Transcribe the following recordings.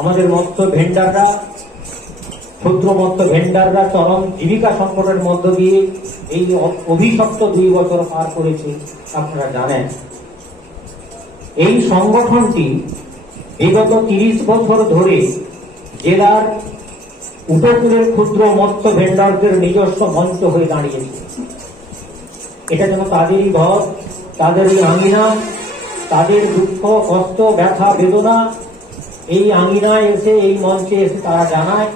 আমাদের মৎস্য ভেন্ডাররা, ক্ষুদ্র মৎস্য ভেন্ডাররা চরম জীবিকা সংকটের মধ্য দিয়ে এই অভিশপ্ত 2 বছর পার করেছে, আপনারা জানেন। এই সংগঠনটি বিগত 30 বছর ধরে জেলার উপকূলের ক্ষুদ্র মৎস্য ভেন্ডারদের নিজস্ব মঞ্চ হয়ে দাঁড়িয়েছে। এটা যেন তাদেরই ঘর, তাদেরই আঙিনা, তাদের দুঃখ কষ্ট ব্যথা বেদনা এই আঙিনায় এসে, এই মঞ্চে এসে তারা জানায়,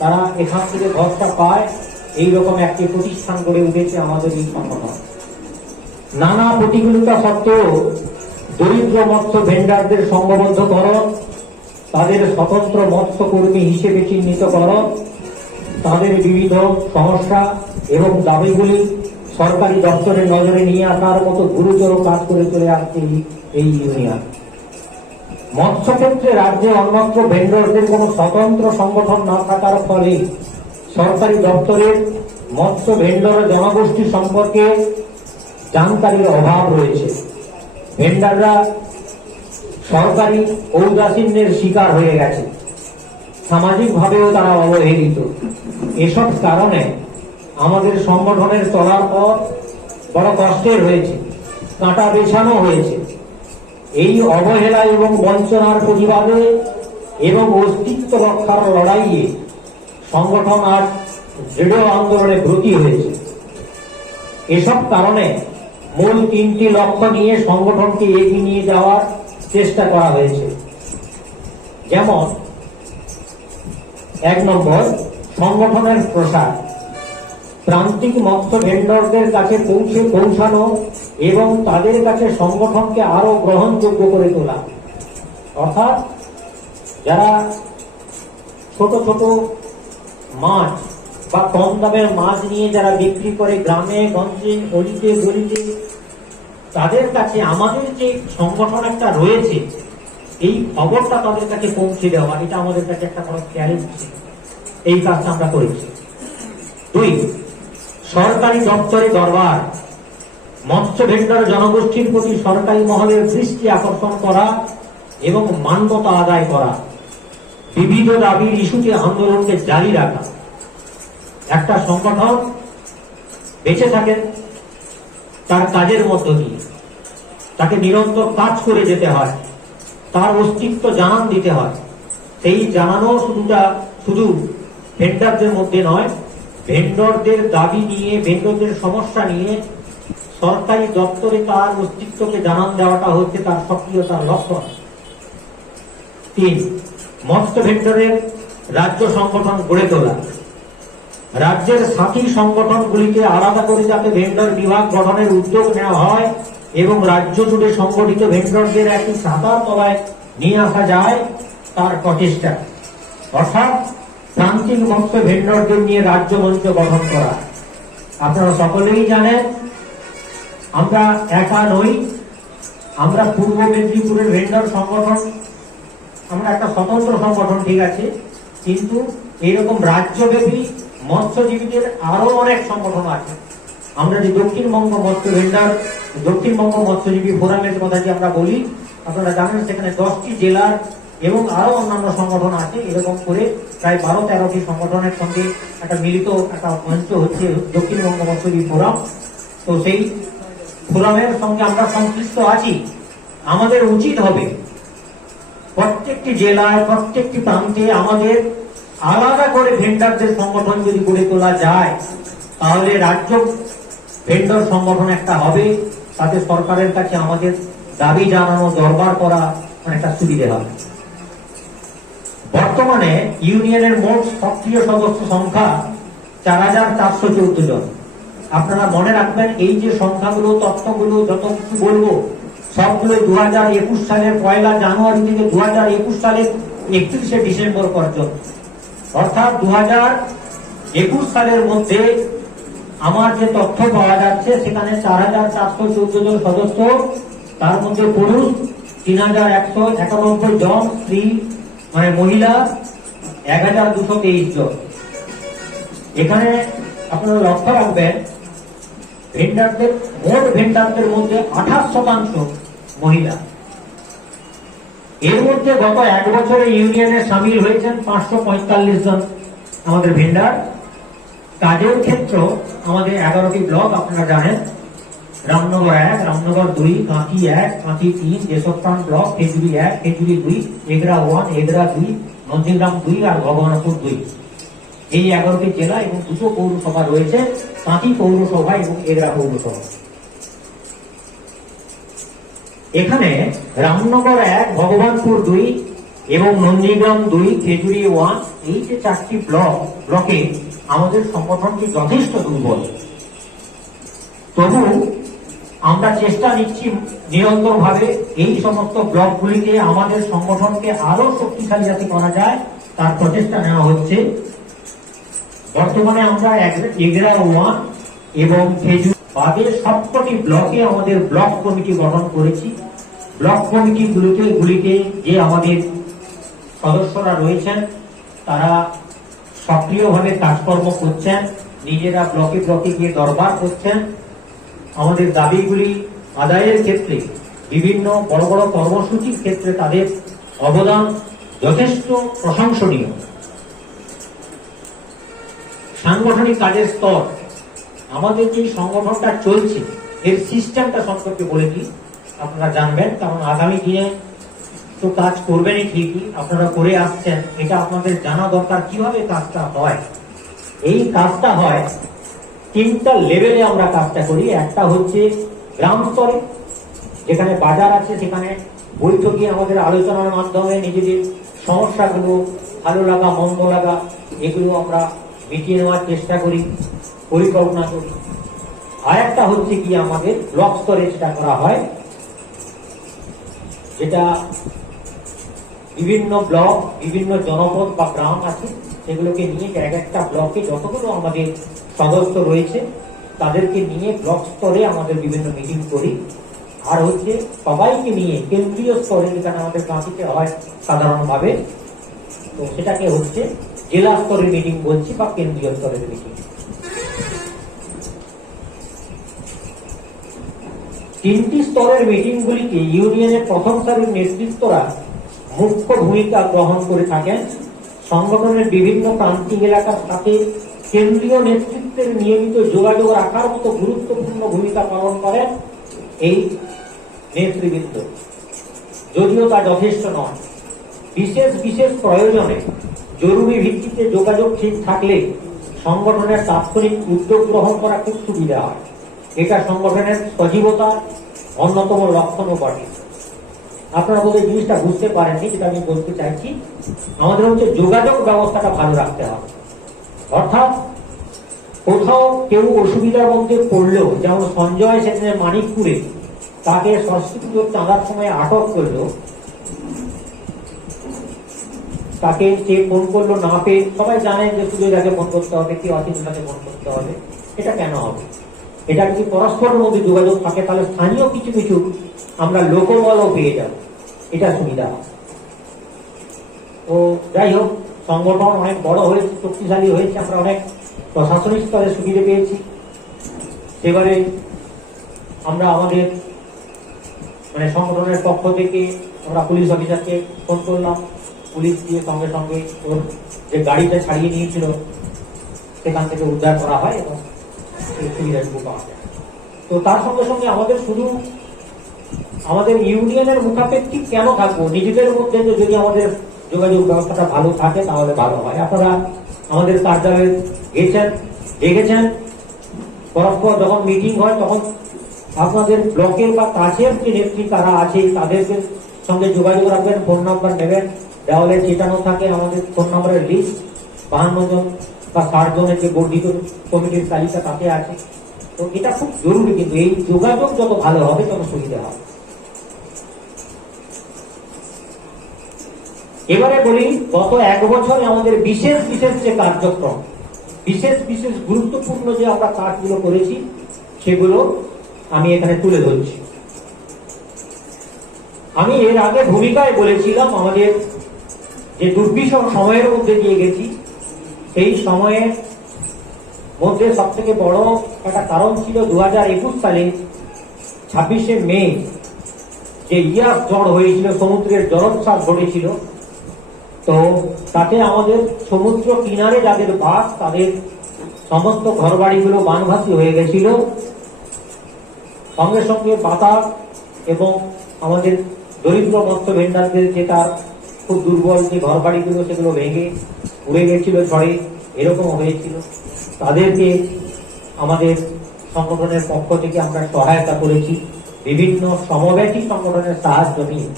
তারা এখান থেকে ভরসা পায়। এইরকম একটি প্রতিষ্ঠান গড়ে উঠেছে আমাদের এই সংগঠন। নানা প্রতিকূলতা সত্ত্বেও দরিদ্র মৎস্য ভেন্ডারদের সংঘবদ্ধকরণ, তাদের স্বতন্ত্র মৎস্যকর্মী হিসেবে চিহ্নিতকরণ, তাদের বিবিধ সমস্যা এবং দাবিগুলি সরকারি দপ্তরের নজরে নিয়ে আসার মতো গুরুতর কাজ করে চলে আসছে এই ইউনিয়ন। মৎস্যক্ষেত্রে রাজ্যে অন্যত্র ভেন্ডরদের কোন স্বতন্ত্র সংগঠন না থাকার ফলে সরকারি দপ্তরের মৎস্য ভেন্ডর জনগোষ্ঠী সম্পর্কে জানকারির অভাব রয়েছে। ভেন্ডাররা সরকারি ঔদাসীন্যের শিকার হয়ে গেছে, সামাজিকভাবেও তারা অবহেলিত। এসব কারণে আমাদের সংগঠনের চলার পথ বড় কষ্টের হয়েছে, কাঁটা বেছানো হয়েছে। এই অবহেলা এবং বঞ্চনার প্রতিবাদে এবং অস্তিত্ব রক্ষার লড়াইয়ে সংগঠন আজ দৃঢ় আন্দোলনে ব্রতী হয়েছে। এসব কারণে মূল 3টি লক্ষ্য নিয়ে সংগঠনকে এগিয়ে নিয়ে যাওয়ার চেষ্টা করা হয়েছে। যেমন 1 নম্বর, সংগঠনের প্রসার, প্রান্তিক মৎস্য ভেন্ডরদের কাছে পৌঁছানো এবং তাদের কাছে সংগঠনকে আরো গ্রহণযোগ্য করে তোলা। অর্থাৎ যারা ছোট ছোট মাছ বা কম দামের মাছ নিয়ে যারা বিক্রি করে গ্রামে গঞ্জে অলিতে গলিতে, তাদের কাছে আমাদের যে সংগঠন একটা রয়েছে এই খবরটা তাদের কাছে পৌঁছে দেওয়া, এটা আমাদের কাছে একটা বড় চ্যালেঞ্জ ছিল। এই কাজটা আমরা করেছি। 2, সরকারি দপ্তরে দরবার, মৎস্য ভেন্ডর জনগোষ্ঠীর প্রতি সরকারি মহলের দৃষ্টি আকর্ষণ করা এবং মান্যতা আদায় করা, বিবিধ দাবির ইস্যুতে আন্দোলনকে জারি রাখা। একটা সংগঠন বেঁচে থাকে তার কাজের মধ্য দিয়ে, তাকে নিরন্তর কাজ করে যেতে হয়, তার অস্তিত্ব জানান দিতে হয়। সেই জানানো শুধু ভেন্ডারদের মধ্যে নয়, ভেন্ডরদের দাবি নিয়ে, ভেন্ডরদের সমস্যা নিয়ে সরকারি দপ্তরে তার অস্তিত্বকে জানান দেওয়াটা হচ্ছে তার সক্রিয়তার লক্ষণ। 3, মৎস্য ভেন্ডরের রাজ্য সংগঠন গড়ে তোলা, রাজ্যের সাথী সংগঠনগুলিকে আলাদা করে যাতে ভেন্ডর বিভাগ গঠনের উদ্যোগ নেওয়া হয় এবং রাজ্য জুড়ে সংগঠিত ভেন্ডরদের একটি ছাতার তলায় নিয়ে আসা যায় তার প্রচেষ্টা। অর্থাৎ প্রান্তিক মৎস্য ভেন্ডরদের নিয়ে রাজ্য মঞ্চ গঠন করা। আপনারা সকলেই জানেন আমরা একা নই, আমরা পূর্ব মেদিনীপুরের ভেন্ডর সংগঠন, আমরা একটা স্বতন্ত্র সংগঠন ঠিক আছে, কিন্তু এইরকম রাজ্যব্যাপী মৎস্যজীবীদের আরো অনেক সংগঠন আছে। আমরা যে দক্ষিণবঙ্গ মৎস্য ভেন্ডার, দক্ষিণবঙ্গ মৎস্যজীবী ফোরামের কথা যে আমরা বলি, আপনারা জানেন সেখানে 10টি জেলার এবং আরো অন্যান্য সংগঠন আছে। এরকম করে প্রায় 12-13টি সংগঠনের সঙ্গে একটা মিলিত একটা মঞ্চ হচ্ছে দক্ষিণবঙ্গ মৎস্যজীবী ফোরাম। তো সেই ফোরামের সঙ্গে আমরা সংশ্লিষ্ট আছি। আমাদের উচিত হবে প্রত্যেকটি জেলায়, প্রত্যেকটি প্রান্তে আমাদের আলাদা করে ভেন্ডারদের সংগঠন যদি গড়ে তোলা যায়, তাহলে রাজ্য ভেন্ডর সংগঠন একটা হবে, তাতে সরকারের কাছে আমাদের দাবি জানানো, দরবার করা অনেকটা সুবিধে হবে। বর্তমানে ইউনিয়নের মোট সক্রিয় সদস্য সংখ্যা 4414 জন। আপনারা মনে রাখবেন এই যে সংখ্যাগুলো, তথ্যগুলো যত কিছু বলবো সবগুলো 2021 সালের 1 জানুয়ারি থেকে 2021 সালের 31শে ডিসেম্বর পর্যন্ত। অর্থাৎ 2021 সালের মধ্যে আমার যে তথ্য পাওয়া যাচ্ছে সেখানে 4414 জন সদস্য, তার মধ্যে পুরুষ 3191 জন, স্ত্রী মানে মহিলা 1223 জন। এখানে আপনারা লক্ষ্য রাখবেন ভেন্ডারদের, মোট ভেন্ডারদের মধ্যে 28% মহিলা। এর মধ্যে গত এক বছরে ইউনিয়নে সামিল হয়েছেন 545 জন আমাদের ভেন্ডার। কাজের ক্ষেত্র আমাদের 11টি ব্লক আপনারা জানেন, রামনগর 1, রামনগর 2, কাঁথি 1, কাঁথি 3, দেশপ্রাণ ব্লক, খেজুরি 1, খেজুরি 2, এগরা 1, এগরা 2, নন্দীগ্রাম 2 আর ভগবানপুর 2। এই 11টি জেলা এবং 2টো পৌরসভা রয়েছে, কাঁথি পৌরসভা এবং এগরা পৌরসভা। এখানে রামনগর 1, ভগবানপুর 2 এবং নন্দীগ্রাম 2, খেজুরি 1, এই যে 4টি ব্লকে আমাদের সংগঠনটি যথেষ্ট দুর্বল। তবু আমরা চেষ্টা নিচ্ছি নিরন্তর ভাবে এই সমস্ত ব্লকগুলিতে আমাদের সংগঠনকে আরো শক্তিশালী যাতে করা যায় তার প্রচেষ্টা নেওয়া হচ্ছে। বর্তমানে আমরা এগরা 1 এবং খেজুর বাদে সবকটি ব্লকে আমাদের ব্লক কমিটি গঠন করেছি। ব্লক কমিটি গুলিতে যে আমাদের সদস্যরা রয়েছেন তারা সক্রিয়ভাবে কাজকর্ম করছেন, নিজেরা ব্লকে ব্লকে গিয়ে দরবার করছেন। আমাদের দাবিগুলি আদায়ের ক্ষেত্রে বিভিন্ন বড় বড় কর্মসূচির ক্ষেত্রে তাদের অবদান যথেষ্ট প্রশংসনীয়। সাংগঠনিক কাজের স্তর, আমাদের যে সংগঠনটা চলছে এর সিস্টেমটা সম্পর্কে বলে দিই, আপনারা জানবেন। কারণ আগামী দিনে তো কাজ করবেনই ঠিকই, আপনারা করে আসছেন, এটা আপনাদের জানা দরকার কিভাবে কাজটা হয়। এই কাজটা হয় 3টা লেভেলে আমরা কাজটা করি। একটা হচ্ছে গ্রাম স্তরে, যেখানে বাজার আছে, সেখানে বৈঠকে আমাদের আলোচনার মাধ্যমে নিজেদের সমস্যাগুলো, ভালো লাগা মন্দ লাগা, এগুলো আমরা মিটিয়ে নেওয়ার চেষ্টা করি, পরিকল্পনা করি। আর একটা হচ্ছে কি আমাদের ব্লক স্তরে যেটা করা হয়, যেটা বিভিন্ন ব্লক, বিভিন্ন জনপদ বা গ্রাম আছে, সেগুলোকে নিয়ে এক একটা ব্লকে যতগুলো আমাদের সদস্য রয়েছে তাদেরকে নিয়ে ব্লক স্তরে আমাদের বিভিন্ন মিটিং করি। আর হচ্ছে সবাইকে নিয়ে কেন্দ্রীয় স্তরে, যেখানে আমাদের কাঁথিতে হয় সাধারণভাবে, তো সেটাকে হচ্ছে জেলা স্তরের মিটিং বলছি বা কেন্দ্রীয় স্তরের মিটিং। 3টি স্তরের মিটিংগুলিকে ইউনিয়নের প্রথম সারির নেতৃত্বরা মুখ্য ভূমিকা গ্রহণ করে থাকেন। সংগঠনের বিভিন্ন প্রান্তিক এলাকার সাথে কেন্দ্রীয় নেতৃত্বের নিয়মিত যোগাযোগ রাখার মতো গুরুত্বপূর্ণ ভূমিকা পালন করেন এই নেতৃবৃন্দ। যদিও তা যথেষ্ট নয়, বিশেষ বিশেষ প্রয়োজনে জরুরি ভিত্তিতে যোগাযোগ ঠিক থাকলে সংগঠনের তাৎক্ষণিক উদ্যোগ গ্রহণ করা খুব সুবিধা হয়। এটা সংগঠনের সজীবতার অন্যতম লক্ষণও বটে। আপনারা বোধহয় জিনিসটা বুঝতে পারেননি, যেটা আমি বলতে চাইছি। আমাদের হচ্ছে যোগাযোগ ব্যবস্থাটা ভালো রাখতে হবে। অর্থাৎ কোথাও কেউ অসুবিধার মধ্যে পড়লেও, যেমন সঞ্জয় সেখানে মানিকপুরে তাকে সরস্বতী পুজোর চাঁদার সময় আটক করলো, তাকে সে ফোন করলো না পেয়ে, সবাই জানেন যে পুজোয় তাকে ফোন করতে হবে, কেউ অতিথি তাকে ফোন করতে হবে। এটা কেন হবে? এটা যদি পরস্পরের মধ্যে যোগাযোগ থাকে তাহলে স্থানীয় কিছু কিছু আমরা লোকবলও পেয়ে যাব, এটা সুবিধা। তো যাই হোক, সংগঠন অনেক বড় হয়েছে, শক্তিশালী হয়েছে, আমরা অনেক প্রশাসনিক স্তরে সুবিধা পেয়েছি। এবারে আমরা আমাদের সংগঠনের পক্ষ থেকে আমরা পুলিশ অফিসারকে ফোন করলাম, পুলিশ দিয়ে সঙ্গে সঙ্গে ওর যে গাড়িটা ছাড়িয়ে নিয়েছিল সেখান থেকে উদ্ধার করা হয় এবং সুবিধাটুকু পাওয়া যায়। তো তার সঙ্গে সঙ্গে আমাদের শুধু আমাদের ইউনিয়নের মুখাপেক্ষিক কেন থাকবো, নিজেদের মধ্যে যদি আমাদের যোগাযোগ ব্যবস্থাটা ভালো থাকে তাহলে ভালো হয়। আপনারা আমাদের কার্যালয়ে গেছেন, দেখেছেন, পরস্পর যখন মিটিং হয় তখন আপনাদের ব্লকের বা কাছের যে নেত্রী তারা আছে তাদের সঙ্গে যোগাযোগ রাখবেন, ফোন নাম্বার নেবেন, দেওয়ালে চেটানো থাকে আমাদের ফোন নাম্বারের লিস্ট, 52 জন বা 60 জনের যে বর্ধিত কমিটির তালিকা তাতে আছে। তো এটা খুব জরুরি, কিন্তু এই যোগাযোগ যত ভালো হবে তত সুবিধা হবে। এবারে বলি, গত এক বছরে আমাদের বিশেষ বিশেষ যে কার্যক্রম, বিশেষ বিশেষ গুরুত্বপূর্ণ যে আমরা কাজগুলো করেছি সেগুলো আমি এখানে তুলে ধরছি। আমি এর আগে ভূমিকায় বলেছিলাম আমাদের যে দুর্বিষহ সময়ের মধ্যে দিয়ে গেছি, সেই সময়ের মধ্যে সব থেকে বড় একটা কারণ ছিল 2021 সালে 26শে মে যে ইয়াস ঝড় হয়েছিল, সমুদ্রের জলোচ্ছ্বাস ঘটেছিল, তো তাতে আমাদের সমুদ্র কিনারে যাদের বাস তাদের সমস্ত ঘরবাড়িগুলো বানভাসী হয়ে গেছিল। সঙ্গে সঙ্গে বাতাস এবং আমাদের দরিদ্র মৎস্য ভেন্ডারদের যে তার খুব দুর্বল যে ঘরবাড়িগুলো সেগুলো ভেঙে উড়ে গেছিল ঝড়ে, এরকম হয়েছিল। তাদেরকে আমাদের সংগঠনের পক্ষ থেকে আমরা সহায়তা করেছি বিভিন্ন সমব্যাপী সংগঠনের সাহায্য নিয়ে।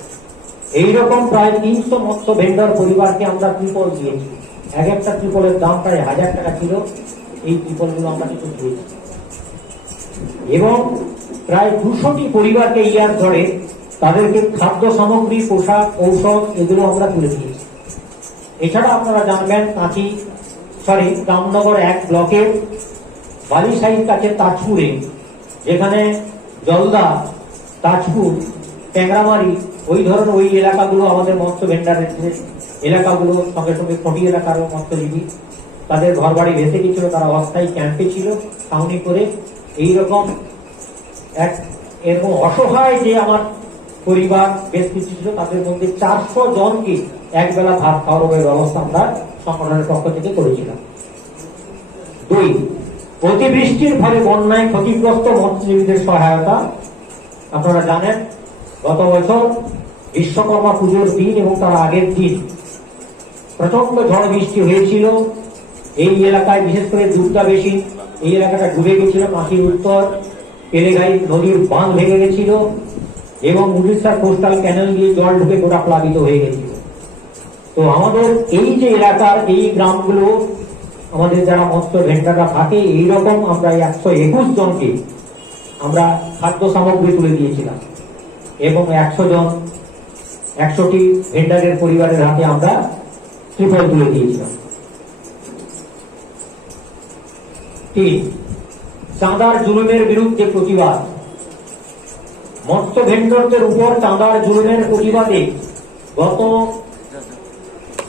এইরকম প্রায় 300 মৎস্য ভেন্ডর পরিবারকে আমরা ত্রিপল দিয়েছি। এক একটা ত্রিপলের দাম প্রায় 1000 টাকা ছিল। এই ত্রিপলগুলো আমরা কিছু দিয়েছি এবং প্রায় 200টি পরিবারকে ইয়ার ধরে তাদেরকে খাদ্য সামগ্রী, পোশাক, ঔষধ এগুলো আমরা তুলে দিয়েছি। এছাড়া আপনারা জানবেন রামনগর 1 ব্লকের বালিশাহীর কাছে তাজপুরে, যেখানে জলদা, তাজপুর, ট্যাংরামারি ওই ধরনের ওই এলাকাগুলো আমাদের মৎস্য ভেন্ডারের এলাকাগুলো, সঙ্গে সঙ্গে খটি এলাকার মৎস্যজীবী, তাদের ঘর বাড়ি ভেসে গিয়েছিল। তারা অস্থায়ী ক্যাম্পে ছিল ছাউনি করে। এইরকম এরকম অসহায় যে আমার পরিবার বেশ কিছু ছিল, তাদের মধ্যে 400 জনকে একবেলা ভাত খাওয়ার ব্যবস্থা আমরা সংগঠনের পক্ষ থেকে করেছিলাম। 2, অতিবৃষ্টির ফলে বন্যায় ক্ষতিগ্রস্ত মৎস্যজীবীদের সহায়তা। আপনারা জানেন গত বছর বিশ্বকর্মা পুজোর দিন এবং তার আগের দিন প্রচন্ড ঝড় বৃষ্টি হয়েছিল। এই এলাকায় বিশেষ করে দুধটা বেশি, এই এলাকাটা ডুবে গেছিল। কাঁথির উত্তর পেলেঘাই নদীর বাঁধ ভেঙে গেছিল এবং উড়িষ্যার কোস্টাল ক্যানেল দিয়ে জল ঢুকে গোটা প্লাবিত হয়ে গেছিল। তো আমাদের এই যে এলাকার এই গ্রামগুলো, আমাদের যারা মৎস্য ভেন্ডাররা থাকে, এইরকম আমরা 121 জনকে আমরা খাদ্য সামগ্রী তুলে দিয়েছিলাম এবং 100টি ভেন্ডারের পরিবারের হাতে আমরা ত্রিপল তুলে দিয়েছিলাম। 3, চাঁদার জুলুমের বিরুদ্ধে প্রতিবাদ। মৎস্য ভেন্ডরদের উপর চাঁদার জুলুমের প্রতিবাদে গত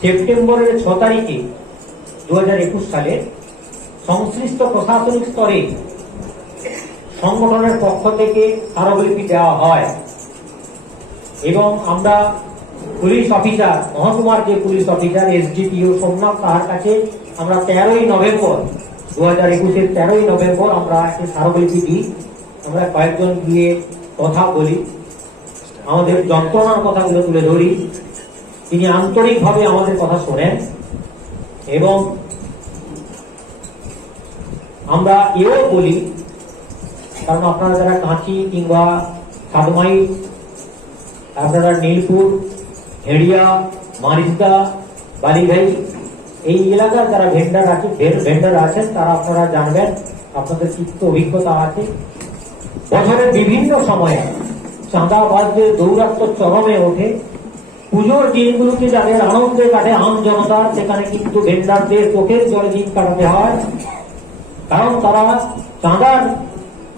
সেপ্টেম্বরের 6 তারিখে 2021 সালে সংশ্লিষ্ট প্রশাসনিক স্তরে সংগঠনের পক্ষ থেকে স্মারকলিপি দেওয়া হয় এবং আমরা পুলিশ অফিসার, মহকুমার যে পুলিশ অফিসার এসডিপিও সোমনাথ তাহার কাছে আমরা 13ই নভেম্বর 2021-এর 13ই নভেম্বর আমরা একটি স্মারকলিপি দিই। আমরা কয়েকজন গিয়ে কথা বলি, আমাদের যন্ত্রণার কথাগুলো তুলে ধরি। তিনি আন্তরিকভাবে আমাদের কথা শোনেন এবং আমরা এও বলি, কারণ আপনারা যারা কাঁচি কিংবা সাতমাই, আপনারা নীলপুর, হেড়িয়া, মারিস্তা, বালিঘাই এই এলাকার যারা ভেন্ডার আছেন তারা আপনারা জানবেন, আপনাদের চিত্ত অভিজ্ঞতা আছে। বছরের বিভিন্ন সময়ে চাঁদাবাজদের দৌরাত্ম্য চরমে ওঠে। পুজোর দিনগুলোকে যাদের আনন্দে কাটে আম জনতার, সেখানে কিন্তু ভেন্ডারদের চোখের জলে দিন কাটাতে হয়, কারণ তারা চাঁদার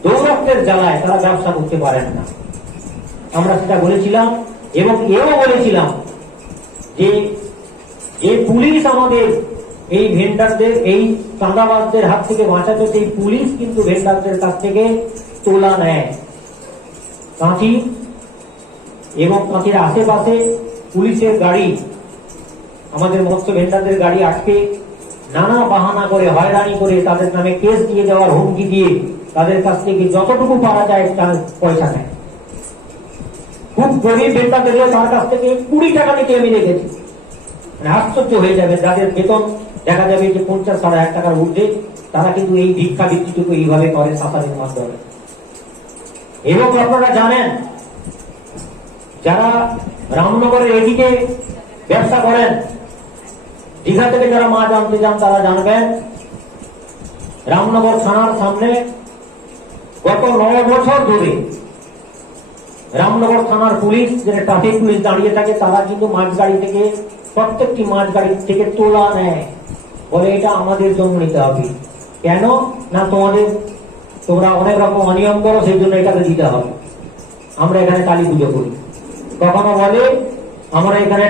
দৌরাত্ম্যের জ্বালায় তারা ব্যবসা করতে পারেন না। আমরা সেটা বলেছিলাম এবং এও বলেছিলাম যে পুলিশ আমাদের এই ভেন্ডারদের, এই চাঁদাবাজদের হাত থেকে বাঁচাতে, সেই পুলিশ কিন্তু ভেন্ডারদের কাছ থেকে তোলা নেয়। কাঁথি এবং কাঁথির আশেপাশে পুলিশের গাড়ি, আমাদের মৎস্য ভেন্ডারদের গাড়ি আটকে নানা বাহানা করে, হয়রানি করে, তাদের নামে কেস দিয়ে দেওয়ার হুমকি দিয়ে তাদের কাছ থেকে যতটুকু পারা যায় পয়সা নেয়। খুব গরিব ভেন্ডার দেখলে তার কাছ থেকে 20 টাকা নিতে আমি দেখেছি। মানে আশ্চর্য হয়ে যাবে, যাদের বেতন দেখা যাবে যে 50-1.5 টাকার ঊর্ধ্বে, তারা কিন্তু এই ভিক্ষা বৃত্তিটুকু এইভাবে করে সাফারির মাধ্যমে। এবং আপনারা জানেন যারা রামনগরের এদিকে ব্যবসা করেন, দীঘা থেকে যারা মাছ আনতে যান তারা জানবেন, রামনগর থানার সামনে গত 9 বছর ধরে রামনগর থানার পুলিশ, যেটা ট্রাফিক পুলিশ দাঁড়িয়ে থাকে, তারা কিন্তু মাছ গাড়ি থেকে, প্রত্যেকটি মাছ গাড়ি থেকে তোলা নেয়, বলে এটা আমাদের জন্য নিতে হবে। কেন না, তোমরা অনেক রকম অনিয়ম করো, সেই জন্য এটাকে দিতে হবে। আমরা এখানে কালী পুজো করি। কখনো বলে আমরা এখানে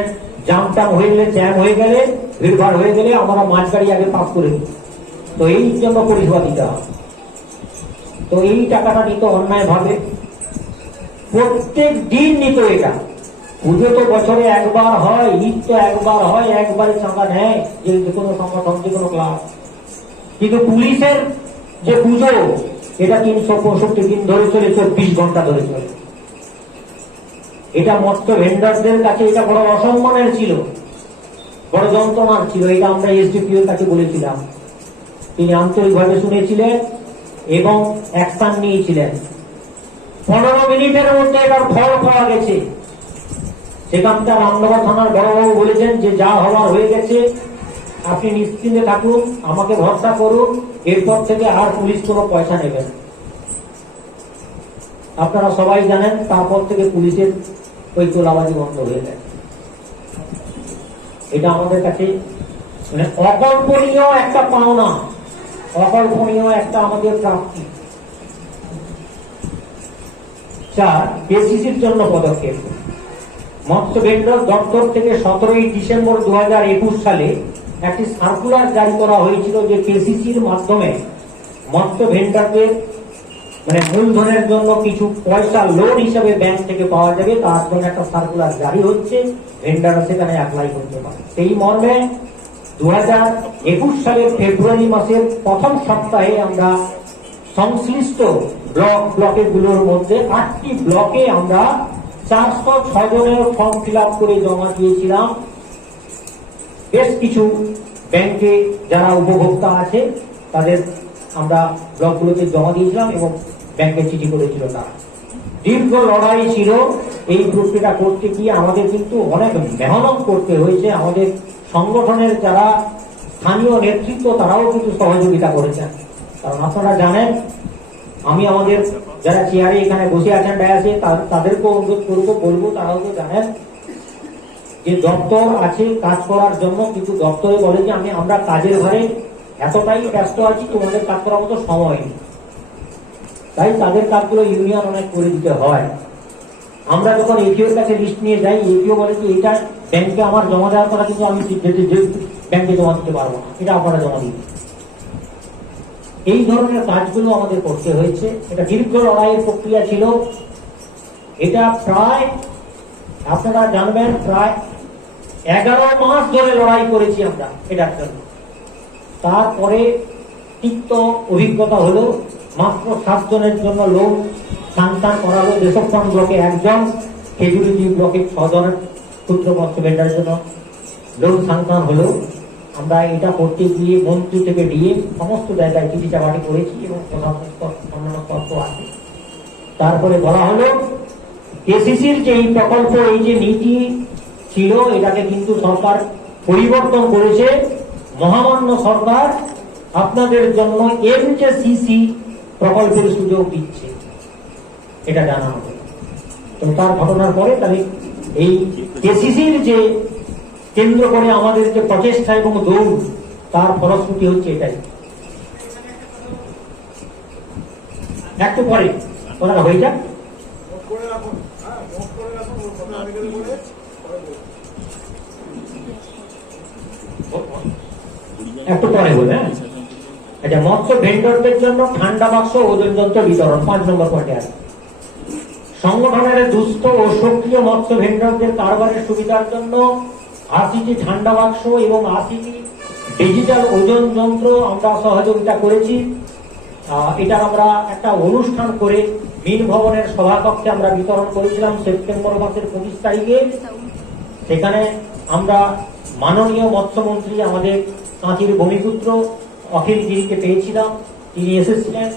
জ্যাম হয়ে গেলে, ভিড়ভাড় হয়ে গেলে আমরা মাছ গাড়ি আগে পাস করে দিই, তো এই জন্য পরিষেবা দিতে হবে। তো এই টাকাটা নিতে অন্যায় ভাবে প্রত্যেক দিন নিত এটা। পুজো তো বছরে একবার হয়, ঈদ তো একবার হয়, একবারে চাঁদা নেয় যে কোনো সংগঠন, যে কোনো ক্লাব। কিন্তু পুলিশের যে পুজো, এটা 365 দিন ধরে চলে, 24 ঘন্টা ধরে চলে। এটা মৎস্য ভেন্ডারদের কাছে এটা বড় অসম্মানের ছিল, বড় যন্ত্রণার ছিল। এটা আমরা এসডিপিও এর কাছে বলেছিলাম, তিনি আন্তরিকভাবে শুনেছিলেন এবং অ্যাকশন নিয়েছিলেন। 15 মিনিটের মধ্যে এটার ফল পাওয়া গেছে। সেখানকার রামনগর থানার বড়বাবু বলেছেন যে যা হওয়ার হয়ে গেছে, আপনি নিশ্চিন্তে থাকুন, আমাকে ভরসা করুন, এরপর থেকে আর পুলিশ কোনো পয়সা নেবে না। আপনারা সবাই জানেন তারপর থেকে পুলিশের ওই তোলাবাজি বন্ধ হয়ে যায়। এটা আমাদের কাছে মানে অকল্পনীয় একটা পাওনা, অকল্পনীয় একটা আমাদের প্রাপ্তি। কেসিসির জন্য পদক্ষেপ। মৎস্য ভেন্ডর দপ্তর থেকে 17 ডিসেম্বর 2021 সালে একটি সার্কুলার জারি করা হয়েছিল যে কেসিসির মাধ্যমে মৎস্য ভেন্ডরদের মানে মূলধনের জন্য কিছু পয়সা লোন হিসাবে ব্যাংক থেকে পাওয়া যাবে, তার জন্য একটা সার্কুলার জারি হচ্ছে, ভেন্ডাররা সেখানে অ্যাপ্লাই করতে পারে। সেই মর্মে 2021 সালের ফেব্রুয়ারি মাসের প্রথম সপ্তাহে আমরা সংশ্লিষ্ট ব্লকের গুলোর মধ্যে 8টি ব্লকে আমরা 406 জনের ফর্ম ফিল আপ করে জমা দিয়েছিলাম। বেশ কিছু ব্যাংকে যারা উপভোক্তা আছে তাদের আমরা ব্লকগুলোতে জমা দিয়েছিলাম এবং ব্যাংকে চিঠি করেছিল। তারা দীর্ঘ লড়াই ছিল এই প্রক্রিয়া করতে গিয়ে, আমাদের কিন্তু অনেক মেহনত করতে হয়েছে। আমাদের সংগঠনের যারা স্থানীয় নেতৃত্ব তারাও কিন্তু সহযোগিতা করেছেন। কারণ আপনারা জানেন, আমি আমাদের যারা চেয়ারে এখানে বসে আছেন ডায়াসে, তাদেরকেও অনুরোধ করবো, বলবো, তারাও তো জানেন যে দপ্তর আছে কাজ করার জন্য, কিন্তু দপ্তরে বলে যে আমরা কাজের ভারে এতটাই ব্যস্ত আছি, তোমাদের কাজ করার মতো সময় নেই। তাই তাদের কাজগুলো ইউনিয়ন অনেক করে দিতে হয়। আমরা যখন এপিওর কাছে লিস্ট নিয়ে যাই, এপিও বলে যে এটা ব্যাংকে আমার জমা দেওয়ার কথা, কিন্তু আমি ব্যাংকে জমা দিতে পারবো না, এটা আপনারা জমা দিন। এই ধরনের কাজগুলো আমাদের করতে হয়েছে। এটা দীর্ঘ লড়াইয়ের প্রক্রিয়া ছিল। এটা প্রায় আপনারা জানবেন প্রায় 11 মাস ধরে লড়াই করেছি আমরা এটার জন্য। তারপরে তিক্ত অভিজ্ঞতা হলো, মাত্র 7 জনের জন্য লোন সাংশন করালো। দেশপ্রাণ ব্লকে 1 জন, খেজুরিজি ব্লকে 6 জনের ক্ষুদ্র মৎস্য ভেন্ডারের জন্য লোন সাংশন হলো। আমরা এটা করতে গিয়ে মন্ত্রী থেকে দিয়ে সমস্ত জায়গায় চিঠি চাপাটি করেছি এবং অন্যান্য তথ্য আছে। তারপরে বলা হলো কেসিসির যে এই প্রকল্প, এই যে নীতি ছিল, এটাকে কিন্তু সরকার পরিবর্তন করেছে। মহামান্য সরকার আপনাদের জন্য এমজেসিসি প্রকল্পের সুযোগ দিচ্ছে, এটা জানানো হলো। তো তার ঘটনার পরে তাহলে এই কেসিসির যে কেন্দ্র করে আমাদের যে প্রচেষ্টা এবং দৌড়, তার ফলশ্রুতি হচ্ছে এটাই। একটু পরে কথাটা হয়ে যাক। একটু পরে বলে। আচ্ছা, মৎস্য ভেন্ডরদের জন্য ঠান্ডা বাক্স ওজন যন্ত্র বিতরণ 5 নম্বর পয়েন্টে আছে। সংগঠনের দুস্থ ও সক্রিয় মৎস্য ভেন্ডরদের কারবারের সুবিধার জন্য 80টি ঠান্ডা বাক্স এবং 80টি ডিজিটাল ওজন যন্ত্র আমরা সহযোগিতা করেছি। এটা আমরা একটা অনুষ্ঠান করে মিল ভবনের সভাকক্ষে আমরা বিতরণ করেছিলাম সেপ্টেম্বর মাসের 25 তারিখে। সেখানে আমরা মাননীয় মৎস্যমন্ত্রী আমাদের কাঁচির ভূমিপুত্র অখিলগিরিকে পেয়েছিলাম, তিনি এসেছিলেন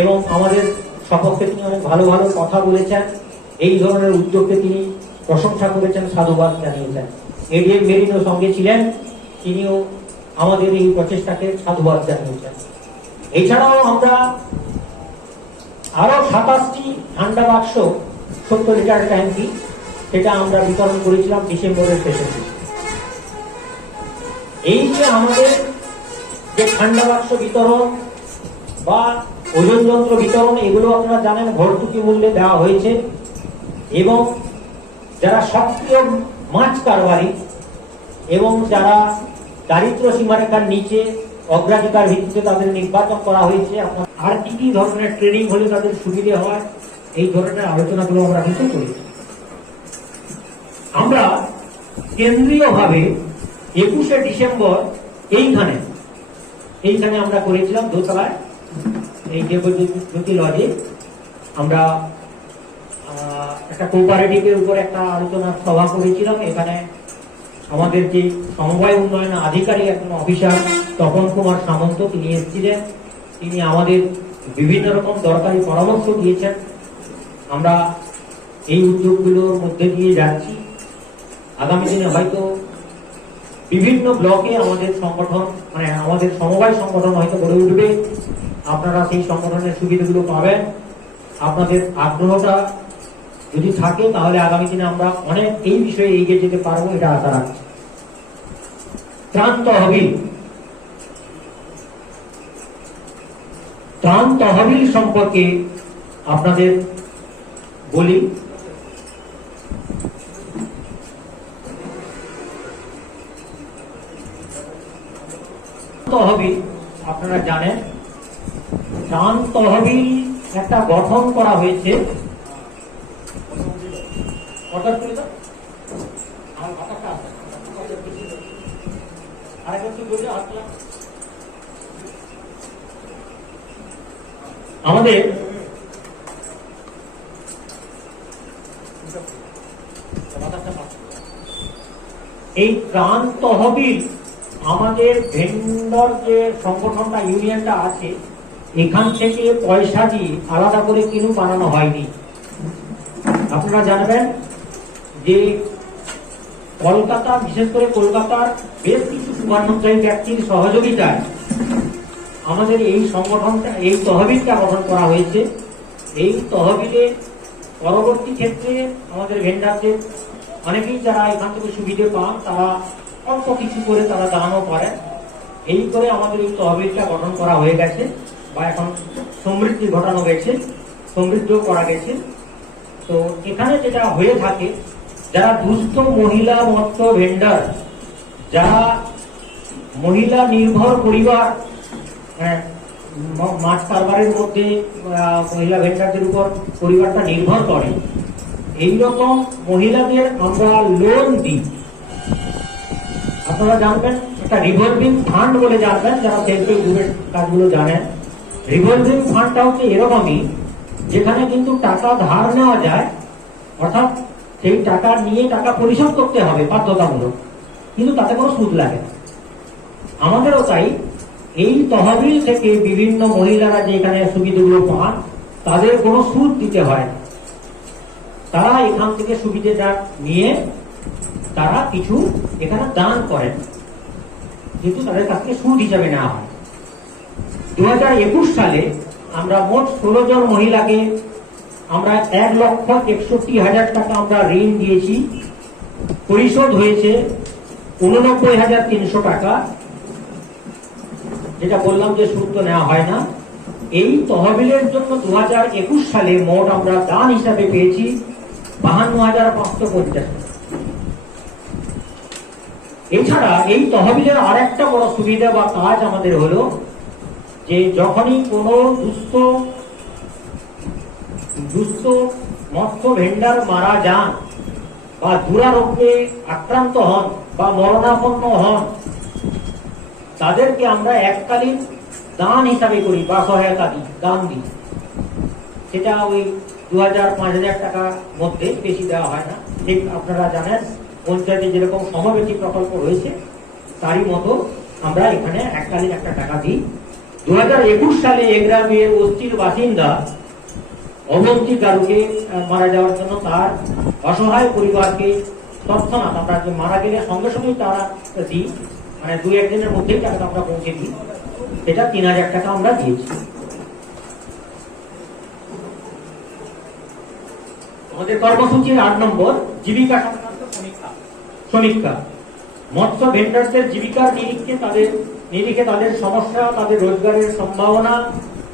এবং আমাদের সপক্ষে তিনি অনেক ভালো ভালো কথা বলেছেন। এই ধরনের উদ্যোগকে তিনি প্রশংসা করেছেন, সাধুবাদ জানিয়েছেন। এডিএম মেরিনো সঙ্গে ছিলেন, তিনিও আমাদের এই প্রচেষ্টাকে সাধুবাদ জানিয়েছেন। এছাড়াও আমরা আরো 27টি ঠান্ডা বাক্স 70 লিটার ট্যাঙ্কি, সেটা আমরা বিতরণ করেছিলাম ডিসেম্বরের শেষের দিকে। এই যে আমাদের যে ঠান্ডা বাক্স বিতরণ বা ওজন যন্ত্র বিতরণ, এগুলো আপনারা জানেন ভর্তুকি মূল্যে দেওয়া হয়েছে এবং যারা সক্রিয় মাছ কারবারি এবং যারা দারিদ্র সীমারেখার নিচে অগ্রাধিকার ভিত্তিতে তাদের নির্বাচন করা হয়েছে। আপনার আর কি কি ধরনের ট্রেনিং হলে তাদের সুবিধে হয়, এই ধরনের আলোচনাগুলো আমরা কিন্তু করি। আমরা কেন্দ্রীয়ভাবে 21শে ডিসেম্বর এইখানে আমরা করেছিলাম দোতলায়, এই দেবজ্যোতি লজে আমরা একটা কোঅপারেটিভের উপর একটা আলোচনা সভা করেছিলাম। এখানে আমাদের যে সমবায় উন্নয়ন আধিকারিক একজন অফিসার তপন কুমার সামন্ত তিনি এসেছিলেন। তিনি আমাদের বিভিন্ন রকম দরকারি পরামর্শ দিয়েছেন। আমরা এই উদ্যোগগুলোর মধ্যে দিয়ে যাচ্ছি। আগামী দিনে হয়তো বিভিন্ন ব্লকে আমাদের সংগঠন, মানে আমাদের সমবায় সংগঠন হয়তো গড়ে উঠবে। আপনারা সেই সংগঠনের সুবিধাগুলো পাবেন। আপনাদের আগ্রহটা যদি থাকে তাহলে আগামী দিনে আমরা অনেক এই বিষয়ে এগিয়ে যেতে পারবো, এটা আশা রাখছি। ত্রাণ তহবিল সম্পর্কে আপনাদের বলি। তহবিল আপনারা জানেন, ত্রাণ তহবিল একটা গঠন করা হয়েছে। আমাদের এই ত্রাণ তহবিল আমাদের ভেন্ডর যে সংগঠনটা ইউনিয়নটা আছে এখান থেকে পয়সা দিয়ে আলাদা করে কিনু বানানো হয়নি। আপনারা জানবেন যে কলকাতা, বিশেষ করে কলকাতার বেশ কিছু সুবর্ণোজ্জ্বল ব্যক্তির সহযোগিতায় আমাদের এই সংগঠনটা, এই তহবিলটা গঠন করা হয়েছে। এই তহবিলে পরবর্তী ক্ষেত্রে আমাদের ভেন্ডারদের অনেকেই যারা এখান থেকে সুবিধে পান তারা অল্প কিছু করে তারা দানও করেন। এই করে আমাদের এই তহবিলটা গঠন করা হয়ে গেছে বা এখন সমৃদ্ধি ঘটানো গেছে, সমৃদ্ধ করা গেছে। তো এখানে যেটা হয়ে থাকে, যারা দুস্থ মহিলা মৎস্য ভেন্ডার, যারা মহিলা নির্ভর পরিবার, মাছ কারবারের মধ্যে মহিলা ভেন্ডারদের উপর পরিবারটা নির্ভর করে, এইরকম মহিলাদের আমরা লোন দিই। আপনারা জানবেন একটা রিভলভিং ফান্ড বলে জানবেন, যারা সেলফ হেল্প গ্রুপের কাজগুলো জানেন। রিভলভিং ফান্ডটা হচ্ছে এরকমই, যেখানে কিন্তু টাকা ধার নেওয়া যায়, অর্থাৎ সেই টাকা নিয়ে টাকা পরিশোধ করতে হবে বাধ্যতামূলক, কিন্তু তাতে কোনো সুদ লাগে না। আমাদেরও তাই, এই তহবিল থেকে বিভিন্ন মহিলারা যে এখানে সুবিধাগুলো পান তাদের কোনো সুদ দিতে হয় না। তারা এখান থেকে সুবিধাটা নিয়ে তারা কিছু এখানে দান করেন, কিন্তু তাদের কাছ থেকে সুদ হিসাবে নেওয়া হয়। 2021 সালে আমরা মোট 16 জন মহিলাকে আমরা 1,61,000 টাকা আমরা ঋণ দিয়েছি। পরিশোধ হয়েছে 89,300 টাকা। যেটা বললাম যে সুদ তো নেওয়া হয় না। এই তহবিলের জন্য 2021 সালে মোট আমরা দান হিসাবে পেয়েছি 52,550। এছাড়া এই তহবিলের আর একটা বড় সুবিধা বা কাজ আমাদের হলো যে যখনই কোনো দুস্থ মৎস্য ভেন্ডার মারা যান বা দুরারোগ্যে আক্রান্ত হন বা মরণাপন্ন হন, তাদেরকে আমরা এককালীন দান হিসাবে করি বা সহায়তা দিই, দান দিই। সেটা ওই 2,000-5,000 টাকার মধ্যে, বেশি দেওয়া হয় না। ঠিক আপনারা জানেন পঞ্চায়েতে যেরকম সমবেশী প্রকল্প রয়েছে তারই মতো আমরা এখানে এককালীন একটা টাকা দিই। 2021 সালে এগ্রামের অস্থির বাসিন্দা অবন্তী কারুকে মারা যাওয়ার জন্য তার অসহায় পরিবারকে তৎক্ষণাৎ আমরা মারা গেলে সঙ্গে সঙ্গেই তারা দিই, মানে 2-1 দিনের মধ্যেই টাকাটা আমরা পৌঁছে দিই। এটা 3,000 টাকা আমরা দিয়েছি। আমাদের কর্মসূচির 8 নম্বর জীবিকা সংক্রান্ত সমীক্ষা। মৎস্য ভেন্ডারদের জীবিকার নিরিখে তাদের সমস্যা, তাদের রোজগারের সম্ভাবনা,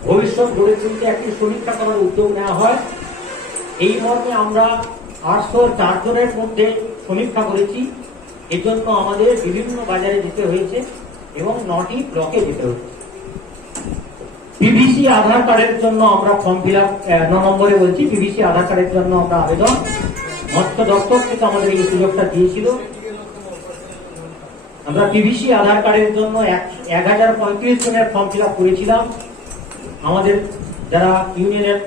ভবিষ্যৎ গড়ে তুলতে একটি সমীক্ষা করার উদ্যোগ নেওয়া হয়। এই মর্মে আমরা 804 জনের মধ্যে সমীক্ষা করেছি। এজন্য আমাদের বিভিন্ন বাজারে যেতে হয়েছে এবং 9টি ব্লকে যেতে হয়েছে। পিভিসি আধার কার্ডের জন্য আমরা ফর্ম ফিল আপ 9 নম্বরে বলছি, পিভিসি আধার কার্ডের জন্য আমরা আবেদন মৎস্য দপ্তর থেকে আমাদের এই সুযোগটা দিয়েছিল। আমরা পিভিসি আধার কার্ডের জন্য 1035 জনের ফর্ম ফিল আপ করেছিলাম। আমাদের যারা ইউনিয়নের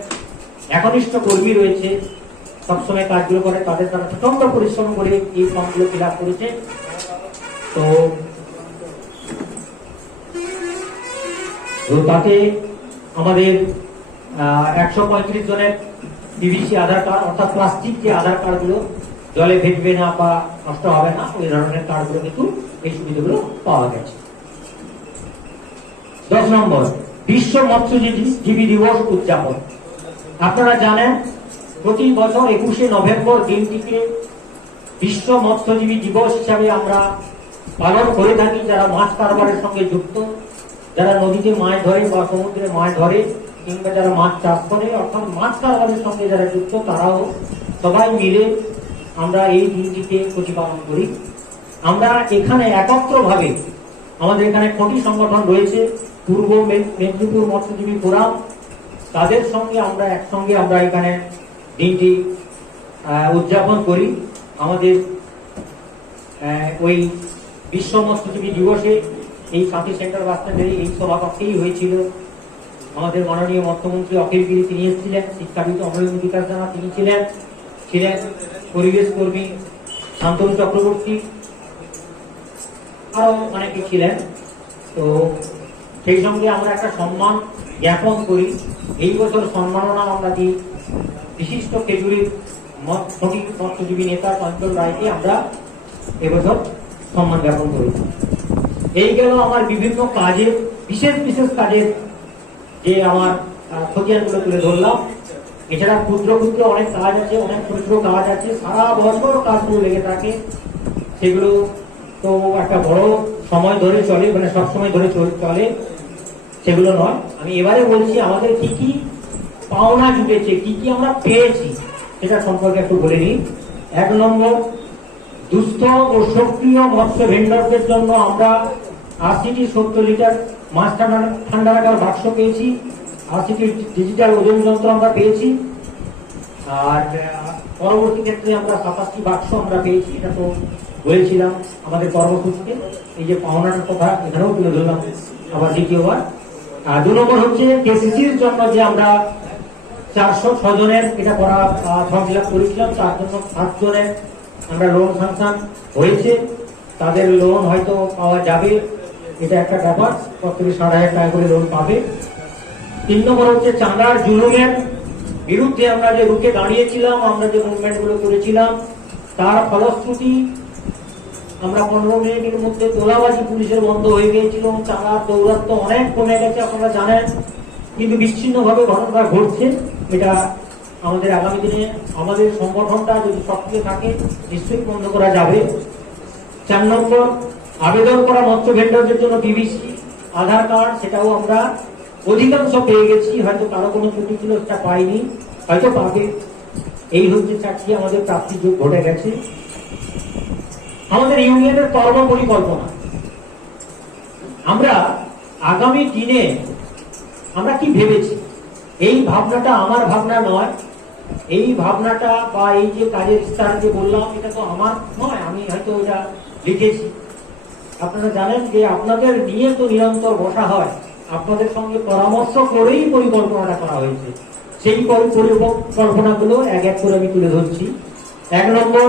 একনিষ্ঠ কর্মী রয়েছে, সবসময় কাজগুলো করে, তাদের তারা প্রচন্ড পরিশ্রম করে এই ফর্মগুলো ফিল আপ করেছে। তো তাতে আমাদের 135 জনের পিভিসি আধার কার্ড, অর্থাৎ প্লাস্টিক যে আধার কার্ডগুলো জলে ভেজবে না বা নষ্ট হবে না, ওই ধরনের কার্ডগুলো কিন্তু এই সুবিধাগুলো পাওয়া গেছে। 10 নম্বর, বিশ্ব মৎস্যজীবী দিবস উদযাপন। আপনারা জানেন প্রতি বছর 21শে নভেম্বর দিনটিকে বিশ্ব মৎস্যজীবী দিবস হিসাবে আমরা পালন করে থাকি। যারা মাছ কারবারের সঙ্গে যুক্ত, যারা নদীতে মাছ ধরে বা সমুদ্রে মাছ ধরে, কিংবা যারা মাছ চাষ করে, অর্থাৎ মাছ কারবারের সঙ্গে যারা যুক্ত, তারাও সবাই মিলে আমরা এই দিনটিকে প্রতিপালন করি। আমরা এখানে একত্রভাবে, আমাদের এখানে 5টি সংগঠন রয়েছে, পূর্ব মেদিনীপুর মৎস্যজীবী ফোরাম, তাদের সঙ্গে আমরা একসঙ্গে আমরা এখানে দিনটি উদযাপন করি। আমাদের ওই বিশ্ব মৎস্যজীবী দিবসে এই শান্তি সেন্টার বাসস্ট্যান্ডের এই সভাকক্ষেই হয়েছিল। আমাদের মাননীয় মৎস্যমন্ত্রী অখিল গিরি তিনি এসেছিলেন, শিক্ষাবিদ অমরেন্দ্র বিকাশ জানা তিনি ছিলেন, পরিবেশ কর্মী শান্তনু চক্রবর্তী, আরো অনেকে ছিলেন। তো সেই সঙ্গে আমরা একটা সম্মান জ্ঞাপন করি। এই বছর সম্মাননা আমরা দিই বিশিষ্ট খেজুরির মৎস্যজীবী নেতা চঞ্চল রায়কে আমরা এবছর সম্মান জ্ঞাপন করি। এই গেল আমার বিভিন্ন কাজে, বিশেষ বিশেষ কাজের যে আমার খতিয়ানগুলো তুলে ধরলাম। এছাড়া ক্ষুদ্র ক্ষুদ্র অনেক কাজ আছে, অনেক ছোট ছোট কাজ আছে, সারা বছর কাজগুলো লেগে থাকে। সেগুলো তো একটা বড় সময় ধরে চলে, মানে সব সময় ধরে চলে, সেগুলো নয়। আমি এবারে বলছি আমাদের কি কি পাওনা জুটেছে, কি কি আমরা পেয়েছি, সেটা সম্পর্কে একটু বলে নিই। 1 নম্বর, দুস্থ ও সক্রিয় মৎস্য ভেন্ডরদের জন্য আমরা 80টি 70 লিটার মাছ ঠান্ডা রাখার বাক্স পেয়েছি, 80টি ডিজিটাল ওজন যন্ত্র আমরা পেয়েছি। আর পরবর্তী ক্ষেত্রে আমরা 27টি বাক্স আমরা পেয়েছি। এটা তো বলেছিলাম আমাদের কর্মসূচিতে, এই যে পাওনাটার কথা এখানেও তুলে ধরলাম আবার দ্বিতীয়বার। 2 নম্বর হচ্ছে কেসিসির জন্য যে আমরা 406 জনের এটা করা ফর্ম ফিল আপ করেছিলাম, 7 জনের আমরা লোন স্যাংশন হয়েছে। তাদের লোন হয়তো পাওয়া যাবে, এটা একটা ব্যাপার, প্রত্যেকে 7,500 টাকা করে লোন পাবে। 3 নম্বর হচ্ছে চাঁদার জুলুমের বিরুদ্ধে আমরা যে রুখে দাঁড়িয়েছিলাম, আমরা যে মুভমেন্ট গুলো করেছিলাম, তার ফলশ্রুতি আমরা 15 মিনিটের মধ্যে তোলাবাজি পুলিশের বন্ধ হয়ে গিয়েছিল। চাঁদার দৌরাত্ম অনেক কমে গেছে, আপনারা জানেন, কিন্তু বিচ্ছিন্নভাবে ঘটনা ঘটছে। এটা আমাদের আগামী দিনে আমাদের সংগঠনটা যদি সক্রিয় থাকে নিশ্চয়ই বন্ধ করা যাবে। 4 নম্বর, আবেদন করা মৎস্য ভেন্ডরদের জন্য পিভিসি আধার কার্ড, সেটাও আমরা অধিকাংশ পেয়ে গেছি। হয়তো কারো কোনো ত্রুটি ছিল, সেটা পাইনি, হয়তো পাবে। এই হচ্ছে 4টি আমাদের প্রাপ্তি যোগ ঘটে গেছে। আমাদের ইউনিয়নের কর্ম পরিকল্পনা, আমরা আগামী দিনে আমরা কি ভেবেছি, এই ভাবনাটা আমার ভাবনা নয়। এই ভাবনাটা বা এই যে কাজের ইস্তাহার যে বললাম, এটা তো আমার নয়, আমি হয়তো এটা লিখেছি। আপনারা জানেন যে আপনাদের নিয়ে তো নিরন্তর বসা হয়, আপনাদের সঙ্গে পরামর্শ করেই পরিকল্পনাটা করা হয়েছে। সেই পরিকল্পনাগুলো এক এক করে আমি তুলে ধরছি। 1 নম্বর,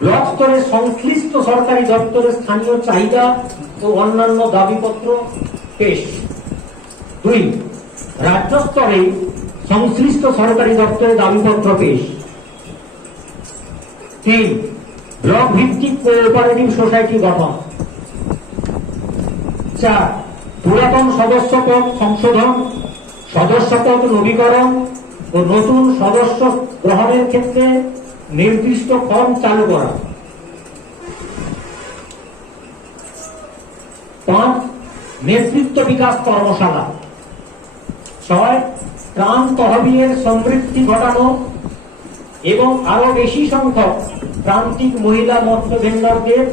ব্লক স্তরে সংশ্লিষ্ট সরকারি দপ্তরের স্থানীয় চাহিদা ও অন্যান্য দাবিপত্র পেশ। 2, রাজ্য স্তরে সংশ্লিষ্ট সরকারি দপ্তরের দাবিপত্র পেশ। 3, ব্লক ভিত্তিক কোঅপারেটিভ সোসাইটি গঠন। 4, পুরাতন সদস্য পদ সংশোধন, সদস্য পদ নবীকরণ ও নতুন সদস্য গ্রহণের ক্ষেত্রে নির্দিষ্ট ফর্ম চালু করা। 5, নেতৃত্ব বিকাশ কর্মশালা। 6, ত্রাণ তহবিলের সমৃদ্ধি ঘটানো এবং আরো বেশি সংখ্যক প্রান্তিক মহিলা মৎস্য ভেন্ডরদের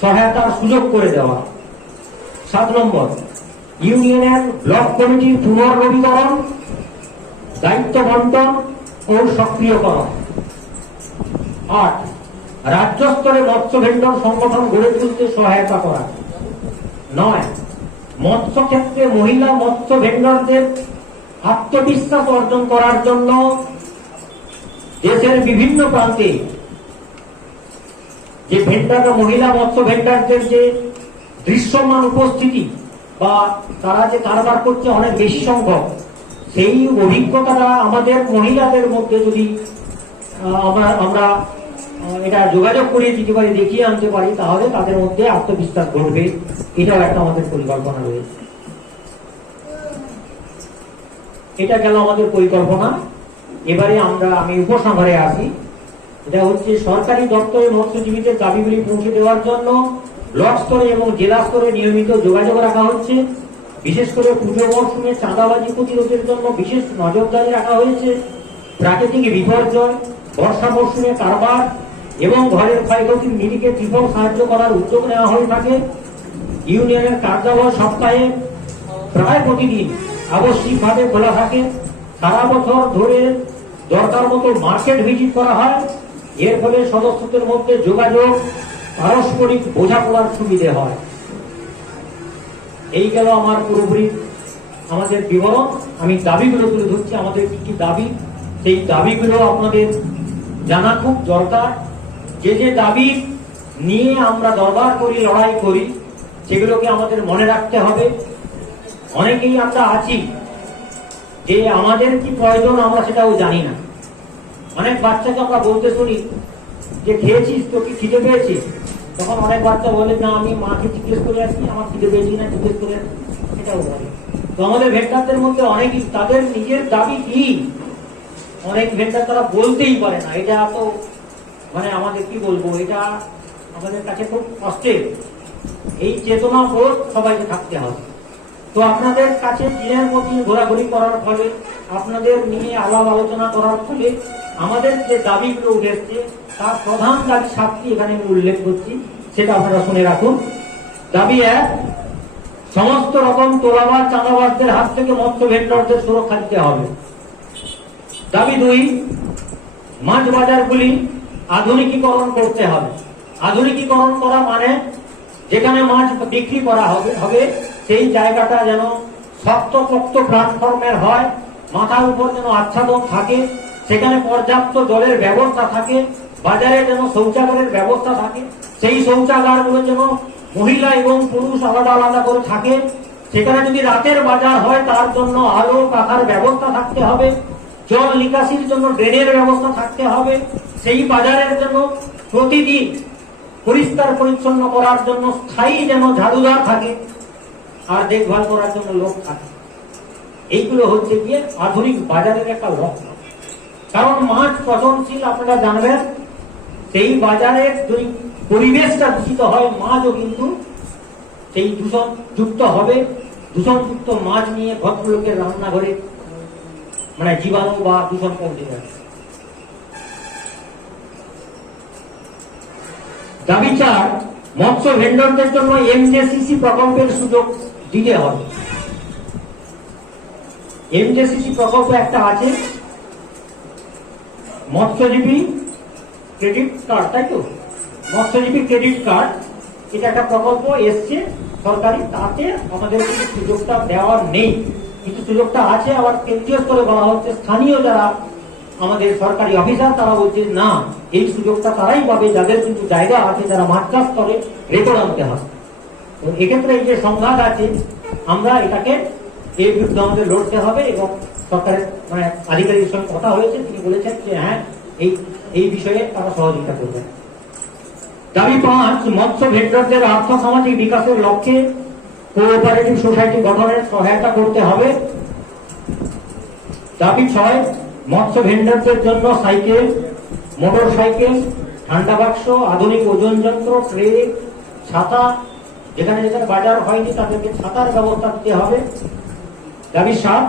সহায়তার সুযোগ করে দেওয়া। 7 নম্বর, ইউনিয়নের ব্লক কমিটির পুনর্নবীকরণ, দায়িত্ব বন্টন ও সক্রিয়করণ। 8. রাজ্য স্তরে মৎস্য ভেন্ডর সংগঠন গড়ে তুলতে সহায়তা করা। 9. মৎস্য ক্ষেত্রে মহিলা মৎস্য ভেন্ডরদের আত্মবিশ্বাস অর্জন করার জন্য দেশের বিভিন্ন প্রান্তে যে ভেন্ডাররা মহিলা মৎস্য ভেন্ডারদের যে দৃশ্যমান উপস্থিতি বা তারা যে কারবার করছে অনেক বেশি সংখ্যক, সেই অভিজ্ঞতাটা আমাদের মহিলাদের মধ্যে যদি আমরা এটা যোগাযোগ করিয়ে দিতে পারি, দেখিয়ে আনতে পারি, তাহলে তাদের মধ্যে আত্মবিশ্বাস ঘটবে। এটাও একটা আমাদের পরিকল্পনা রয়েছে। এটা গেল আমাদের পরিকল্পনা। এবারে আমি উপসংহারে আসি। এটা হচ্ছে সরকারি দপ্তরে মৎস্যজীবীদের দাবিগুলি পৌঁছে দেওয়ার জন্য ব্লক স্তরে এবং জেলা স্তরে নিয়মিত যোগাযোগ রাখা হচ্ছে। বিশেষ করে পুজো মরশুমে চাঁদাবাজি প্রতিরোধের জন্য বিশেষ নজরদারি রাখা হয়েছে। প্রাকৃতিক বিপর্যয়, বর্ষা মরশুমে কারবার এবং ঘরের ক্ষয়ক্ষতির নিরিখে ত্রিফল সাহায্য করার উদ্যোগ নেওয়া হয়ে থাকে। ইউনিয়নের কার্যালয় সপ্তাহে প্রায় প্রতিদিন আবশ্যিকভাবে খোলা থাকে। সারা বছর ধরে দরকার মতো মার্কেট ভিজিট করা হয়। এর ফলে সদস্যদের মধ্যে যোগাযোগ, পারস্পরিক বোঝাপড়ার সুবিধে হয়। এই গেল আমার পুরোপুরি আমাদের বিবরণ। আমি দাবিগুলো তুলে ধরছি, আমাদের কি কি দাবি, সেই দাবিগুলো আপনাদের জানা খুব দরকার। যে যে দাবি নিয়ে আমরা দরবার করি, লড়াই করি, সেগুলোকে আমাদের মনে রাখতে হবে। অনেকেই আমরা আছি যে আমাদের কি প্রয়োজন আমরা সেটাও জানি না। অনেক বাচ্চাকে আমরা বলতে শুনি যে খেয়েছিস, তো কি খিদে পেয়েছিস? তখন অনেক বাচ্চা বলে না, আমি মাকে জিজ্ঞেস করে আসি আমার খিদে পেয়েছি না, জিজ্ঞেস করে আসি, এটাও বলে। তো আমাদের ভেন্ডারদের মধ্যে অনেকেই তাদের নিজের দাবি কি, অনেক ভেন্ডার তারা বলতেই পারে না। এটা তো আমাদের কি বলবো, এটা আমাদের কাছে খুব কষ্টের। এই চেতনা বোধ সবাইকে থাকতে হবে। তো আপনাদের কাছে দিনের পর দিন ঘোরাঘুরি করার ফলে, আপনাদের নিয়ে আলাপ আলোচনা করার ফলে আমাদের যে দাবিগুলো উঠেছে তার প্রধান দাবি 7টি এখানে আমি উল্লেখ করছি, সেটা আপনারা শুনে রাখুন। দাবি 1, সমস্ত রকম তোলাবাজ চাঁদাবাজদের হাত থেকে মৎস্য ভেন্ডরদের সুরক্ষা দিতে হবে। দাবি 2, মাছ বাজারগুলি আধুনিকীকরণ করতে হবে। আধুনিকীকরণ করা মানে যেখানে মাছ বিক্রি করা হবে সেই জায়গাটা যেন শক্তপোক্ত প্ল্যাটফর্মের হয়, মাথার উপর যেন আচ্ছাদন থাকে, সেখানে পর্যাপ্ত জলের ব্যবস্থা থাকে, বাজারে যেন শৌচাগারের ব্যবস্থা থাকে, সেই শৌচাগারগুলো যেন মহিলা এবং পুরুষ আলাদা আলাদা করে থাকে। সেখানে যদি রাতের বাজার হয় তার জন্য আলো পাখার ব্যবস্থা থাকতে হবে, জল নিকাশির জন্য ড্রেনের ব্যবস্থা থাকতে হবে। সেই বাজারের জন্য প্রতিদিন পরিষ্কার পরিচ্ছন্ন করার জন্য স্থায়ী যেন ঝাড়ুদার থাকে আর দেখভাল করার জন্য লোক থাকে। এইগুলো হচ্ছে গিয়ে আধুনিক বাজারের একটা লক্ষণ। কারণ মাছ পচনশীল, আপনারা জানবেন, সেই বাজারে যদি পরিবেশটা দূষিত হয়, মাছও কিন্তু সেই দূষণ যুক্ত হবে। দূষণযুক্ত মাছ নিয়ে ভদ্রলোকের রান্নাঘরে জীবাণু বা দূষণ পৌঁছে যাবে। দাবি 4, মৎস্য ভেন্ডরদের জন্য এমজেসিসি প্রকল্পের সুযোগ দিতে হবে। এমজেসিসি প্রকল্প একটা আছে, মৎস্যজীবী ক্রেডিট কার্ড, তাই তো? মৎস্যজীবী ক্রেডিট কার্ড, এটা একটা প্রকল্প এসছে সরকারি, তাতে আমাদের কিন্তু সুযোগটা দেওয়া নেই। কিন্তু সুযোগটা আছে। আবার কেন্দ্রীয় স্তরে বলা হচ্ছে, স্থানীয় যারা আমাদের সরকারি অফিসার তারা বলছে না, এই সুযোগটা তারাই পাবে যাদের কিন্তু জায়গা আছে, যারা মাছ চাষ করে, রেকর্ড আনতে হবে। তো এক্ষেত্রে এই যে সংঘাত আছে, আমরা এটাকে এর বিরুদ্ধে আমাদের লড়তে হবে। এবং সরকারের আধিকারিকের সঙ্গে কথা হয়েছে, তিনি বলেছেন যে হ্যাঁ, এই বিষয়ে তারা সহযোগিতা করবেন। দাবি 5, মৎস্য ভেন্ডরদের আর্থ সামাজিক বিকাশের লক্ষ্যে কোঅপারেটিভ সোসাইটি গঠনের সহায়তা করতে হবে। দাবি 6, মৎস্য ভেন্ডরদের জন্য সাইকেল, মোটর সাইকেল, ঠান্ডা বাক্স, আধুনিক ওজন যন্ত্র, ট্রে, ছাতা, যেখানে যেখানে বাজার হয়নি তাদেরকে ছাতার ব্যবস্থা দিতে হবে। দাবি 7,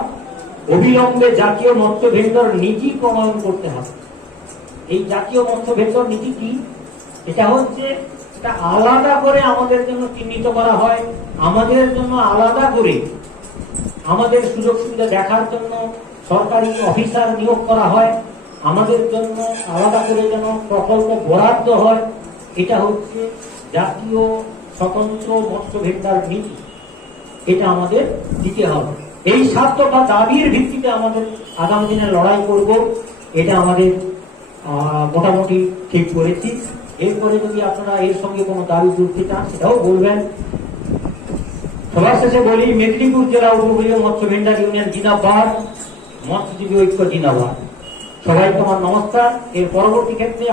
অবিলম্বে জাতীয় মৎস্য ভেন্ডর নীতি প্রণয়ন করতে হবে। এই জাতীয় মৎস্য ভেন্ডর নীতি কি? এটা হচ্ছে এটা আলাদা করে আমাদের জন্য চিহ্নিত করা হয়, আমাদের জন্য আলাদা করে আমাদের সুযোগ সুবিধা দেখার জন্য সরকারি অফিসার নিয়োগ করা হয়, আমাদের জন্য আলাদা করে যেন প্রকল্প বরাদ্দ হয়। এটা হচ্ছে জাতীয় স্বতন্ত্র মৎস্য ভেন্ডার নীতি, এটা আমাদের দিতে হবে। এই 7টা দাবির ভিত্তিতে আমাদের আগামী দিনে লড়াই করব, এটা আমাদের মোটামুটি ঠিক করেছি। এরপরে যদি আপনারা এর সঙ্গে কোনো দাবি যুক্তি চান সেটাও বলবেন। সবার শেষে বলি, মেদিনীপুর জেলা উপকূলীয় মৎস্য ভেন্ডার ইউনিয়ন জিন্দাবাদ, মৎস্যজীবী ঐক্য জিন্দাবাদ। সবাইকে আমার নমস্কার। এর পরবর্তী ক্ষেত্রে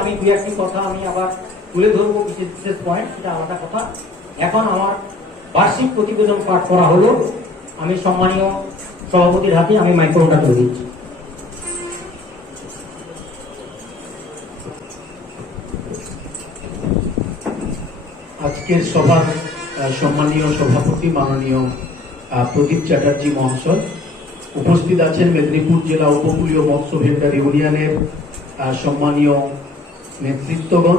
আমি দু একটি কথা আমি আবার তুলে ধরবো, বিশেষ পয়েন্ট, সেটা আলাদা কথা। এখন আমার বার্ষিক প্রতিবেদন পাঠ করা হলো। আমি সম্মানীয় সভাপতির হাতে আমি মাইক্রোফোনটা তুলে দিচ্ছি। আজকের সভার সম্মানীয় সভাপতি মাননীয় প্রদীপ চ্যাটার্জি মহাশয়, উপস্থিত আছেন মেদিনীপুর জেলা উপকূলীয় মৎস্য ভেন্ডার ইউনিয়নের সম্মানীয় নেতৃত্বগণ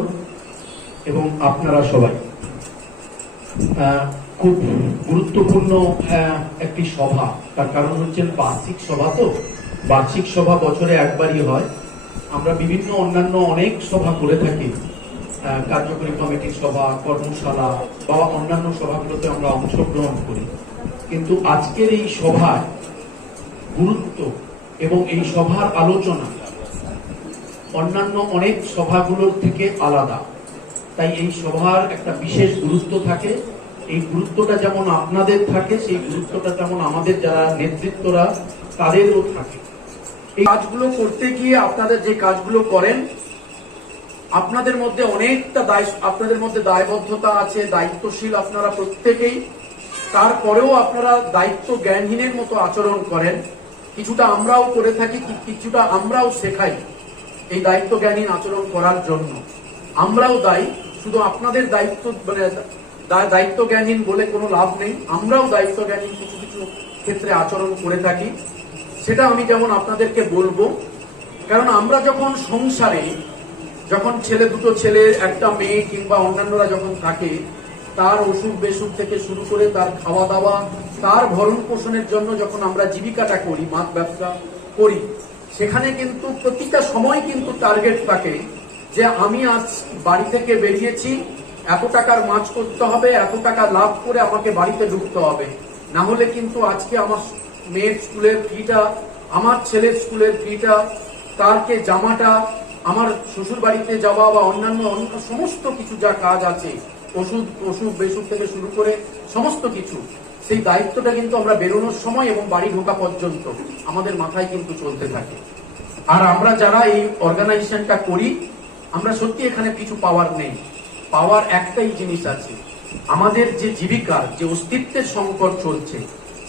এবং আপনারা সবাই। খুব গুরুত্বপূর্ণ একটি সভা, তার কারণ হচ্ছেন বার্ষিক সভা। তো বার্ষিক সভা বছরে একবারই হয়। আমরা বিভিন্ন অন্যান্য অনেক সভা করে থাকি, কার্যকরী কমিটির সভা, কর্মশালা বা অন্যান্য সভাগুলোতে আমরা অংশগ্রহণ করি, কিন্তু আজকের এই সভায় গুরুত্ব এবং এই সভার আলোচনা অন্যান্য অনেক সভাগুলোর থেকে আলাদা। তাই এই সভার একটা বিশেষ গুরুত্ব থাকে। এই গুরুত্বটা যেমন আপনাদের থাকে, সেই গুরুত্বটা যেমন আমাদের যারা নেতৃত্বরা তাদেরও থাকে। এই কাজগুলো করতে গিয়ে আপনাদের যে কাজগুলো করেন, আপনাদের মধ্যে অনেকটা আপনাদের মধ্যে দায়বদ্ধতা আছে, দায়িত্বশীল আপনারা প্রত্যেকেই। তারপরেও আপনারা দায়িত্ব জ্ঞানহীনের মতো আচরণ করেন। কিছুটা আমরাও করে থাকি, কিছুটা আমরাও শেখাই এই দায়িত্ব জ্ঞানহীন আচরণ করার জন্য। আমরাও দায়ী, শুধু আপনাদের দায়িত্ব দায়িত্ব জ্ঞানহীন বলে কোনো লাভ নেই। আমরাও দায়িত্ব জ্ঞানহীন কিছু কিছু ক্ষেত্রে আচরণ করে থাকি, সেটা আমি যেমন আপনাদেরকে বলবো। কারণ আমরা যখন সংসারে, যখন দুটো ছেলে, একটা মেয়ে কিংবা অন্যান্যরা যখন থাকে, তার অসুখ বেসুখ থেকে শুরু করে তার খাওয়া দাওয়া, তার ভরণ পোষণের জন্য যখন আমরা জীবিকাটা করি, মাছ ব্যবসা করি, সেখানে কিন্তু প্রতিটা সময় কিন্তু টার্গেট থাকে যে আমি আজ বাড়ি থেকে বেরিয়েছি, এত টাকার মাছ করতে হবে, এত টাকা লাভ করে আমাকে বাড়িতে ঢুকতে হবে, না হলে কিন্তু আজকে আমার মেয়ের স্কুলের ফিটা, আমার ছেলের স্কুলের ফিটা, তারকে জামাটা, আমার শ্বশুর বাড়িতে যাওয়া বা অন্যান্য সমস্ত কিছু যা কাজ আছে, অসুখ বেসুখ থেকে শুরু করে সমস্ত কিছু, সেই দায়িত্বটা কিন্তু আমরা বেরোনোর সময় এবং বাড়ি ঢোকা পর্যন্ত আমাদের মাথায় কিন্তু চলতে থাকে। আর আমরা যারা এই অর্গানাইজেশনটা করি, আমরা সত্যি এখানে কিছু পাওয়ার নেই। পাওয়ার একটাই জিনিস আছে, আমাদের যে জীবিকার যে অস্তিত্বের সংকট চলছে,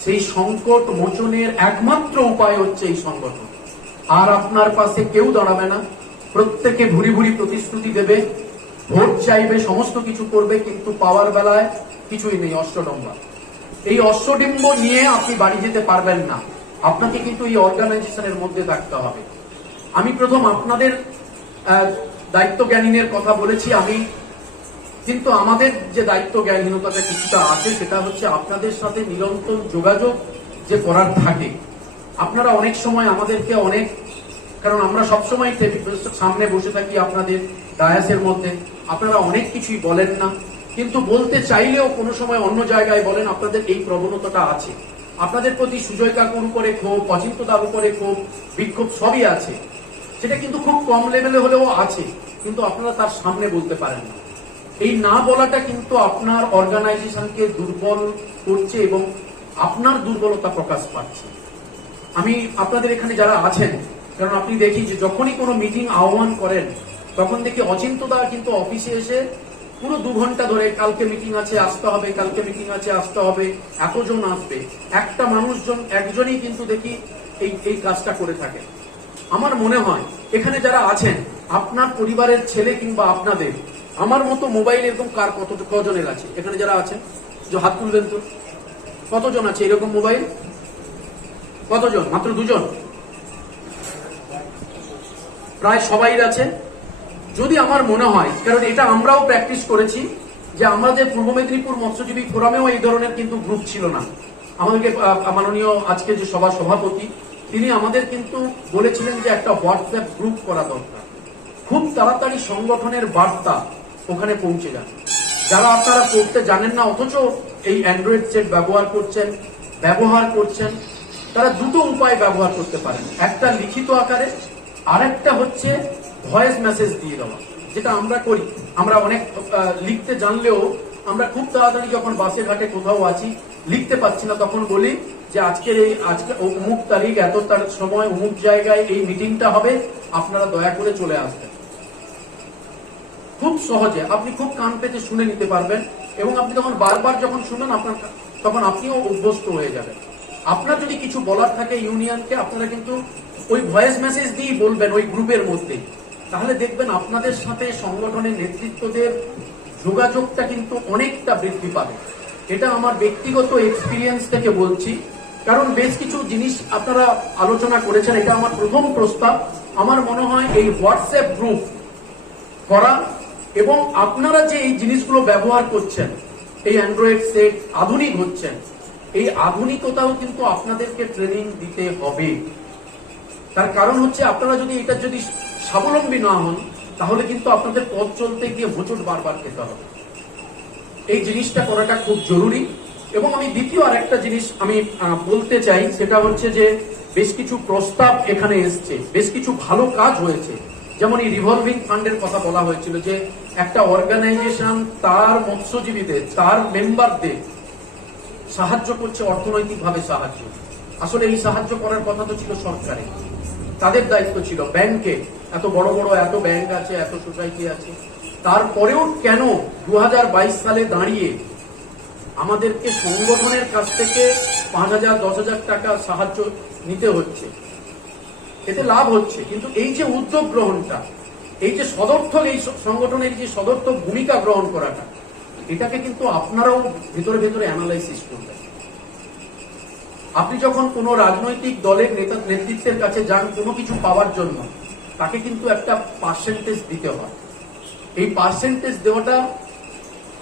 সেই সংকট মোচনের একমাত্র উপায় হচ্ছে এই সংগঠন। আর আপনার পাশে কেউ দাঁড়াবে না, প্রত্যেকে ভুরি ভুরি প্রতিশ্রুতি দেবে, ভোট চাইবে, সমস্ত কিছু করবে, কিন্তু পাওয়ার বেলায় কিছুই নেই, অষ্টডম্বা। এই অশ্বডিম্ব নিয়ে আপনি বাড়ি যেতে পারবেন না, আপনাকে কিন্তু এই অর্গানাইজেশনের মধ্যে থাকতে হবে। আমি প্রথম আপনাদের দায়িত্ব জ্ঞানহীনের কথা বলেছি আমি, কিন্তু আমাদের যে দায়িত্ব জ্ঞানহীনতাটা কিছুটা আছে, সেটা হচ্ছে আপনাদের সাথে নিরন্তর যোগাযোগ যে করার থাকে। আপনারা অনেক সময় আমাদেরকে কারণ আমরা সবসময় সামনে বসে থাকি আপনাদের ডায়াসের মধ্যে, আপনারা অনেক কিছুই বলেন না, কিন্তু বলতে চাইলেও কোনো সময় অন্য জায়গায় বলেন। আপনাদের এই প্রবণতাটা আছে, আপনাদের প্রতি সুজয় কাকুর উপরে ক্ষোভ, অচিন্তদার উপরে ক্ষোভ, বিক্ষোভ সবই আছে। সেটা কিন্তু খুব কম লেভেলে হলেও আছে, কিন্তু আপনারা তার সামনে বলতে পারেন না। এই না বলাটা কিন্তু আপনার অর্গানাইজেশনকে দুর্বল করছে এবং আপনার দুর্বলতা প্রকাশ পাচ্ছে। আমি আপনাদের এখানে যারা আছেন, কারণ আপনি দেখি যে যখনই কোনো মিটিং আহ্বান করেন, তখন দেখি অচিন্তদা কিন্তু অফিসে এসে পুরো 2 ঘন্টা ধরে কালকে মিটিং আছে আসতে হবে, কালকে মিটিং আছে আসতে হবে, এতজন আসবে, একটা মানুষজন একজনই কিন্তু দেখি এই কাজটা করে থাকে। আমার মনে হয় এখানে যারা আছেন, আপনার পরিবারের ছেলে কিংবা আপনাদের আমার মতো মোবাইল এরকম কজনের আছে? এখানে যারা আছেন যে হাত তুলবেন তো, কতজন আছে এরকম মোবাইল? কতজন? মাত্র 2 জন। প্রায় সবাই আছে। যদি আমার মনে হয়, কারণ এটা আমরাও প্র্যাকটিস করেছি, যে আমাদের পূর্ব মেদিনীপুর মৎস্যজীবী ফোরামেও এই ধরনের কিন্তু গ্রুপ ছিল না। আমাদেরকে মাননীয় আজকে যে সভা সভাপতি তিনি আমাদের কিন্তু বলেছিলেন যে একটা হোয়াটসঅ্যাপ গ্রুপ করা দরকার, খুব তাড়াতাড়ি সংগঠনের বার্তা ওখানে পৌঁছে যাবে। যারা আপনারা করতে জানেন না অথচ এই অ্যান্ড্রয়েড সেট ব্যবহার করছেন, তারা দুটো উপায় ব্যবহার করতে পারেন, একটা লিখিত আকারে, আরেকটা হচ্ছে ভয়েস মেসেজ দিয়ে দেওয়া, যেটা আমরা করি। আমরা অনেক লিখতে জানলেও আমরা খুব তাড়াতাড়ি যখন বাসে ঘাটে কোথাও আছি, লিখতে পাচ্ছি না, তখন বলি যে আজকে অমুক তারিখ এত তার সময় অমুক জায়গায় এই মিটিংটা হবে, আপনারা দয়া করে চলে আসবেন। খুব সহজে আপনি খুব কান পেতে শুনে নিতে পারবেন, এবং আপনি তখন বারবার যখন শুনেন আপনার তখন আপনিও অভ্যস্ত হয়ে যাবেন। আপনার যদি কিছু বলার থাকে ইউনিয়নকে, আপনারা কিন্তু ওই ভয়েস মেসেজ দিয়েই বলবেন ওই গ্রুপের মধ্যে, তাহলে দেখবেন আপনাদের সাথে সংগঠনের নেতৃত্বদের যোগাযোগটা কিন্তু অনেকটা বৃদ্ধি পাবে। এটা আমার ব্যক্তিগত এক্সপিরিয়েন্স থেকে বলছি, কারণ বেশ কিছু জিনিস আপনারা আলোচনা করেছেন। এটা আমার প্রথম প্রস্তাব। আমার মনে হয় এই হোয়াটসঅ্যাপ গ্রুপ করা, এবং আপনারা যে এই জিনিসগুলো ব্যবহার করছেন, এই অ্যান্ড্রয়েড সেট আধুনিক হচ্ছেন, এই আধুনিকতাও কিন্তু আপনাদেরকে ট্রেনিং দিতে হবে। তার কারণ হচ্ছে আপনারা যদি এটা যদি স্বাবলম্বী না হন, তাহলে কিন্তু আপনাদের পথ চলতে গিয়ে হোঁচট বারবার খেতে হবে। এই জিনিসটা করাটা খুব জরুরি। এবং আমি দ্বিতীয় আরেকটা জিনিস আমি বলতে চাই, সেটা হচ্ছে যে বেশ কিছু প্রস্তাব এখানে এসছে, বেশ কিছু ভালো কাজ হয়েছে। যেমন এই রিভলভিং ফান্ডের কথা বলা হয়েছিল, যে একটা অর্গানাইজেশন তার মৎস্যজীবীদের, তার মেম্বারদের সাহায্য করছে, অর্থনৈতিকভাবে সাহায্য। আসলে এই সাহায্য করার কথা তো ছিল সরকারের, তাদের দায়িত্ব ছিল। ব্যাংকে এত বড় বড় এত ব্যাংক আছে, এত সোসাইটি আছে, তারপরেও কেন 2022 সালে দাঁড়িয়ে আমাদেরকে সংগঠনের কাছ থেকে 5,000 10,000 টাকা সাহায্য নিতে হচ্ছে? এতে লাভ হচ্ছে, কিন্তু এই যে উদ্যোগ গ্রহণটা, এই যে সদর্থক, এই সংগঠনের যে সদর্থক ভূমিকা গ্রহণ করাটা, এটাকে কিন্তু আপনারাও ভেতরে ভেতরে অ্যানালাইসিস করবেন। আপনি যখন কোন রাজনৈতিক দলের নেতৃত্বের কাছে যান কোনো কিছু পাওয়ার জন্য, তাকে কিন্তু একটা পার্সেন্টেজ দিতে হয়। এই পার্সেন্টেজ দেওয়াটা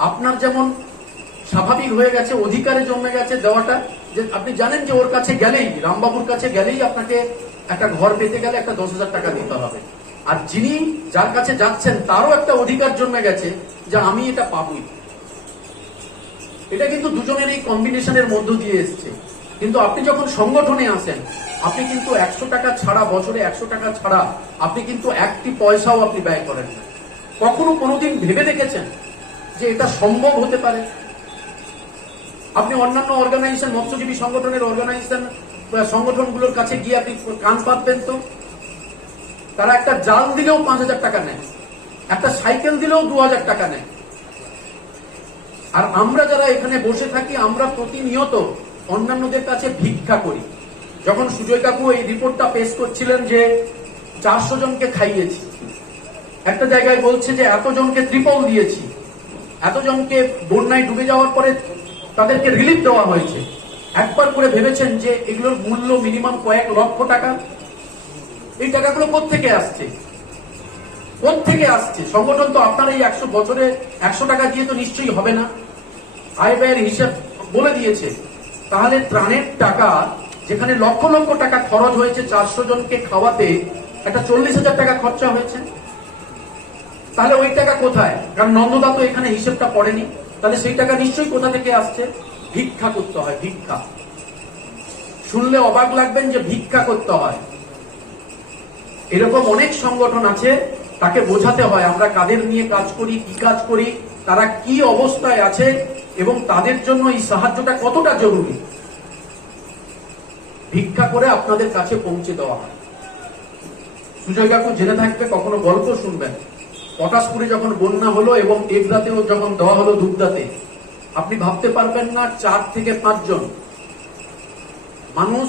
আপনার যেমন স্বাভাবিক হয়ে গেছে, অধিকারে জমে গেছে দেওয়াটা, যে আপনি জানেন যে ওর কাছে গেলেই, রামবাবুর কাছে গেলেই আপনাকে একটা ঘর পেতে গেলে একটা 10,000 টাকা দিতে হবে। আর যিনি যার কাছে যাচ্ছেন তারও একটা অধিকার জন্মে গেছে যে আমি এটা পাবই। এটা কিন্তু দুজনের এই কম্বিনেশনের মধ্য দিয়ে এসছে। কিন্তু আপনি যখন সংগঠনে আসেন, আপনি কিন্তু 100 টাকা ছাড়া, বছরে 100 টাকা ছাড়া আপনি কিন্তু একটি পয়সাও আপনি ব্যয় করেন না। কখনো কোনোদিন ভেবে দেখেছেন যে এটা সম্ভব হতে পারে? আপনি অন্যান্য অর্গানাইজেশন, মৎস্যজীবী সংগঠনের অর্গানাইজেশন সংগঠনগুলোর কাছে গিয়ে আপনি কান পাতবেন তো, তারা একটা জাল দিলেও 5,000 টাকা নেয়, একটা সাইকেল দিলেও 2,000 টাকা নেয়। আর আমরা যারা এখানে বসে থাকি, আমরা প্রতিনিয়ত অন্যান্যদের কাছে ভিক্ষা করি। যখন সুজয় কাকু এই রিপোর্টটা পেশ করছিলেন যে 400 জনকে খাইয়েছি, একটা জায়গায় বলছে যে এতজনকে ত্রিপল দিয়েছি, এতজনকে বন্যায় ডুবে যাওয়ার পরে তাদেরকে রিলিফ দেওয়া হয়েছে। একবার করে ভেবেছেন যে এগুলোর মূল্য মিনিমাম কয়েক লক্ষ টাকা? এই টাকাগুলো কোত্থেকে আসছে? কোত্থেকে আসছে? সংগঠন তো আপনার এই 100 বছরে 100 টাকা দিয়ে তো নিশ্চয়ই হবে না, আয় ব্যয়ের হিসাব বলে দিয়েছে। তাহলে ত্রাণের টাকা যেখানে লক্ষ লক্ষ টাকা খরচ হয়েছে 400 জনকে খাওয়াতে, একটা 40,000 টাকা খরচা হয়েছে, তাহলে ওই টাকা কোথায়? কারণ নন্দদা তো এখানে হিসেবটা পড়েনি, তাহলে সেই টাকা নিশ্চয়ই কোথা থেকে আসছে? ভিক্ষা করতে হয়, ভিক্ষা। শুনলে অবাক লাগবেন যে ভিক্ষা করতে হয়। এরকম অনেক সংগঠন আছে, তাকে বোঝাতে হয় আমরা কাদের নিয়ে কাজ করি, কি কাজ করি, তারা কি অবস্থায় আছে, এবং তাদের জন্য এই সাহায্যটা কতটা জরুরি। ভিক্ষা করে আপনাদের কাছে পৌঁছে দেওয়া হয়। সুজয় কাকু জেনে থাকবে, কখনো গল্প শুনবেন, পটাশপুরে যখন বন্যা হলো এবং এগরাতেও যখন দেওয়া হলো দুবদাতে, আপনি ভাবতে পারবেন না 4 থেকে 5 জন মানুষ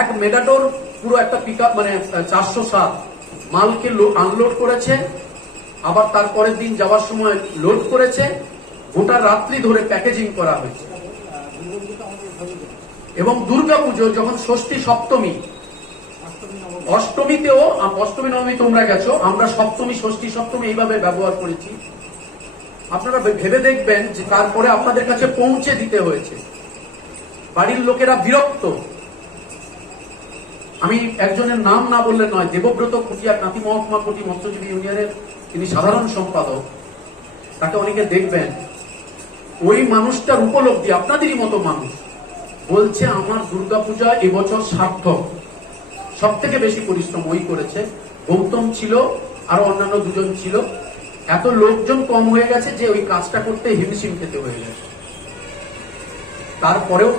এক মেটাডোর পুরো একটা পিকআপ, মানে 407 মালকে আনলোড করেছে, আবার তারপরের দিন যাওয়ার সময় লোড করেছে, গোটা রাত্রি ধরে প্যাকেজিং করা হয়েছে। এবং দুর্গাপুজো যখন ষষ্ঠী সপ্তমী অষ্টমীতেও, অষ্টমী নবমী তোমরা গেছো, আমরা সপ্তমী ষষ্ঠী সপ্তমী এইভাবে ব্যবহার করেছি। আপনারা ভেবে দেখবেন যে তারপরে আপনাদের কাছে পৌঁছে দিতে হয়েছে, বাড়ির লোকেরা বিরক্ত। আমি একজনের নাম না বললে নয়, দেবব্রত খুটিয়া, কাঁথি মহকুমা কোটি মৎস্যজীবী ইউনিয়নের তিনি সাধারণ সম্পাদক। তাকে অনেকে দেখবেন, ওই মানুষটার উপলব্ধি আপনাদেরই মতো মানুষ বলছে আমার দুর্গাপূজা এবছর সার্থক। সব থেকে বেশি পরিশ্রম ওই করেছে, গৌতম ছিল, আরো অন্যান্য দুজন ছিল। এত লোকজন কম হয়ে গেছে যে ওই কাজটা করতে হিমশিম খেতে হয়ে গেছে। তারপরেও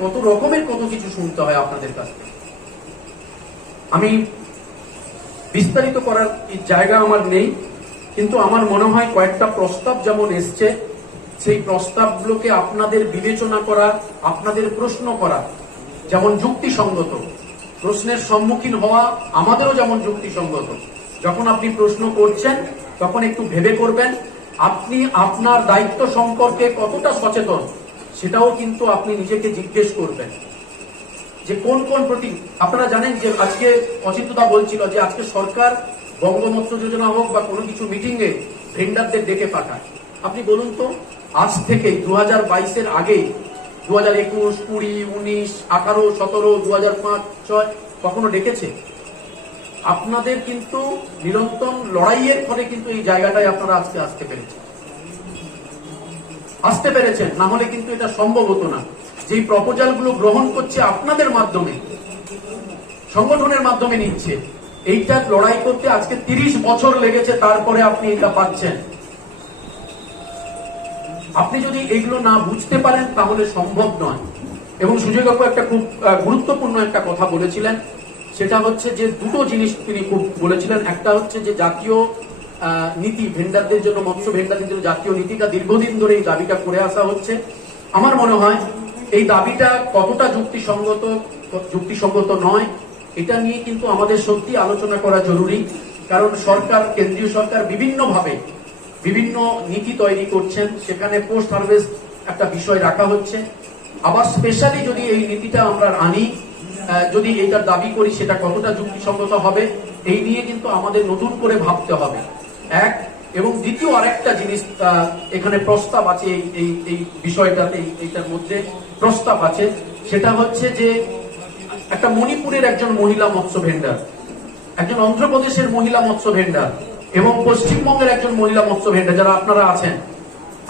কত রকমের কত কিছু শুনতে হয় আপনাদের কাছ থেকে। আমি বিস্তারিত করার জায়গা আমার নেই, কিন্তু আমার মনে হয় কয়েকটা প্রস্তাব যেমন এসছে, সেই প্রস্তাবগুলোকে আপনাদের বিবেচনা করা, আপনাদের প্রশ্ন করা যেমন যুক্তিসঙ্গত, প্রশ্নের সম্মুখীন হওয়া আমাদেরও যেমন যুক্তিসঙ্গত। যখন আপনি প্রশ্ন করছেন তখন একটু ভেবে করবেন, আপনি আপনার দায়িত্ব সম্পর্কে কতটা সচেতন সেটাও কিন্তু আপনি নিজেকে জিজ্ঞেস করবেন। যে কোন কোন প্রতি, আপনারা জানেন যে আজকে অচিন্তদা বলছিল যে আজকে সরকার বঙ্গমৎস্য যোজনা হোক বা কোনো কিছু মিটিংয়ে ভেন্ডারদের ডেকে পাঠায়। আপনি বলুন তো, আজ থেকে 2022-এর আগে 2021, 20, 19, 18, 17, 2005, 2006 কখনো ডেকেছে? আপনাদের কিন্তু নিরন্তর লড়াইয়ের ফলে কিন্তু এই জায়গাটায় আপনারা আজকে আসতে পেরেছেন, না হলে কিন্তু এটা সম্ভব হতো না। যে প্রপোজাল গুলো গ্রহণ করছে আপনাদের মাধ্যমে, সংগঠনের মাধ্যমে নিচ্ছে, এইটা লড়াই করতে আজকে 30 বছর লেগেছে, তারপরে আপনি এটা পাচ্ছেন। আপনি যদি এগুলো না বুঝতে পারেন তাহলে সম্ভব নয়। এবং সুজয় বাবু একটা খুব গুরুত্বপূর্ণ একটা কথা বলেছিলেন, সেটা হচ্ছে যে দুটো জিনিস তিনি খুব বলেছিলেন। একটা হচ্ছে যে জাতীয় নীতি, ভেন্ডারদের জন্য, মৎস্য ভেন্ডারদের জন্য জাতীয় নীতিটা দীর্ঘদিন ধরে এই দাবিটা করে আসা হচ্ছে। আমার মনে হয় এই দাবিটা কতটা যুক্তিসঙ্গত নয়, এটা নিয়ে কিন্তু আমাদের সত্যি আলোচনা করা জরুরি। কারণ সরকার, কেন্দ্রীয় সরকার বিভিন্নভাবে বিভিন্ন নীতি তৈরি করছেন, সেখানে পোস্ট হারভেস্ট একটা বিষয় রাখা হচ্ছে। আবার স্পেশালি যদি এই নীতিটা আমরা আনি, যদি এটার দাবি করি, সেটা কতটা যুক্তিসঙ্গত হবে এই নিয়ে কিন্তু আমাদের নতুন করে ভাবতে হবে। এক, এবং দ্বিতীয় আরেকটা জিনিস এখানে প্রস্তাব আছে, এই বিষয়টাতে, এইটার মধ্যে প্রস্তাব আছে, সেটা হচ্ছে যে একটা মণিপুরের একজন মহিলা মৎস্য ভেন্ডার, একজন অন্ধ্রপ্রদেশের মহিলা মৎস্য ভেন্ডার এবং পশ্চিমবঙ্গের একজন মহিলা মৎস্য ভেন্ডার যারা আপনারা আছেন,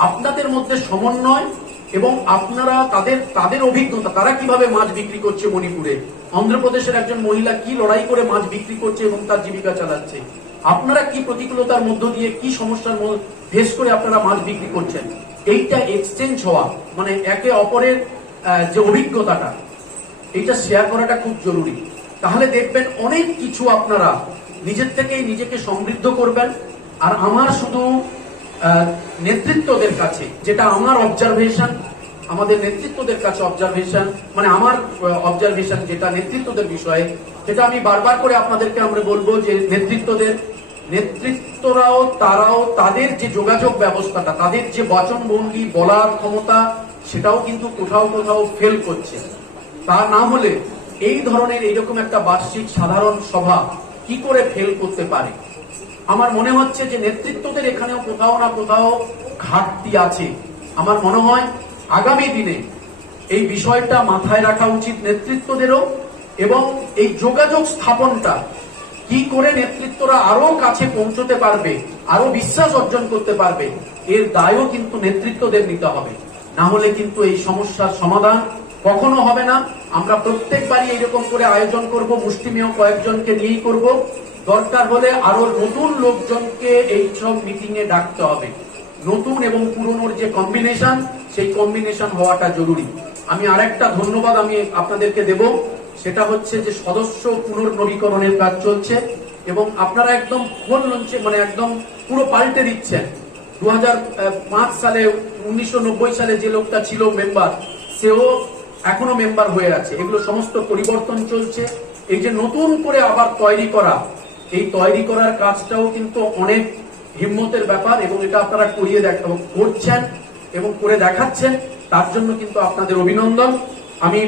আপনাদের মধ্যে সমন্বয় এবং আপনারা তাদের অভিজ্ঞতা, তারা কিভাবে মাছ বিক্রি করছে মণিপুরে, অন্ধ্রপ্রদেশের একজন মহিলা কি লড়াই করে মাছ বিক্রি করছে এবং তার জীবিকা চালাচ্ছে, আপনারা কি প্রতিকূলতার মধ্য দিয়ে, কি সমস্যার ফেস করে আপনারা মাছ বিক্রি করছেন, এইটা এক্সচেঞ্জ হওয়া, মানে একে অপরের যে অভিজ্ঞতাটা, এইটা শেয়ার করাটা খুব জরুরি। তাহলে দেখবেন অনেক কিছু আপনারা নিজের থেকেই নিজেকে সমৃদ্ধ করবেন। আর আমার শুধু নেতৃত্বদের কাছে, যেটা আমার অবজারভেশন, আমাদের নেতৃত্বদের কাছে অবজারভেশন, মানে আমার অবজারভেশন যেটা নেতৃত্বদের বিষয়ে, যেটা আমি বারবার করে আপনাদেরকে আমরা বলবো যে নেতৃত্বরাও, তারাও তাদের যে যোগাযোগ ব্যবস্থাটা, তাদের যে বচনভঙ্গি, বলার ক্ষমতা, সেটাও কিন্তু কোথাও কোথাও ফেল করছে। তা না হলে এই ধরনের এইরকম একটা বার্ষিক সাধারণ সভা কি করে ফেল করতে পারে? আমার মনে হচ্ছে যে নেতৃত্বদের এখানেও কোথাও না কোথাও ঘাটতি আছে। আমার মনে হয় আগামী দিনে এই বিষয়টা মাথায় রাখা উচিত নেতৃত্বদেরও, এবং এই যোগাযোগ স্থাপনটা কি করে নেতৃত্বরা আরো কাছে পৌঁছতে পারবে, আরো বিশ্বাস অর্জন করতে পারবে, এর দায়ও কিন্তু নেতৃত্বদের নিতে হবে। না হলে কিন্তু এই সমস্যার সমাধান কখনো হবে না। আমরা প্রত্যেকবারই এইরকম করে আয়োজন করব, মুষ্টিমেয় কয়েকজনকে নিয়েই করব, দরকার হলে আরো নতুন লোকজনকে এই সব মিটিং এ ডাকতে হবে। নতুন এবং পুরনোর যে কম্বিনেশন, সেই কম্বিনেশন হওয়াটা জরুরি। আমি আরেকটা ধন্যবাদ আমি আপনাদেরকে দেব, সেটা হচ্ছে যে সদস্য পুনর্নবীকরণের কাজ চলছে এবং আপনারা একদম ফোন লঞ্চে, মানে একদম পুরো পাল্টে দিচ্ছেন। 2005 সালে, 1990 সালে যে লোকটা ছিল মেম্বার, সেও এখনো মেম্বার হয়ে আছে। এগুলো সমস্ত পরিবর্তন চলছে। এই যে নতুন করে আবার তৈরি করা, এই তৈরি করার কাজটাও কিন্তু অনেক হিম্মতের ব্যাপার, এবং এটা আপনারা করছেন এবং করে দেখাচ্ছেন, তার জন্য কিন্তু আপনাদের অভিনন্দন। আমি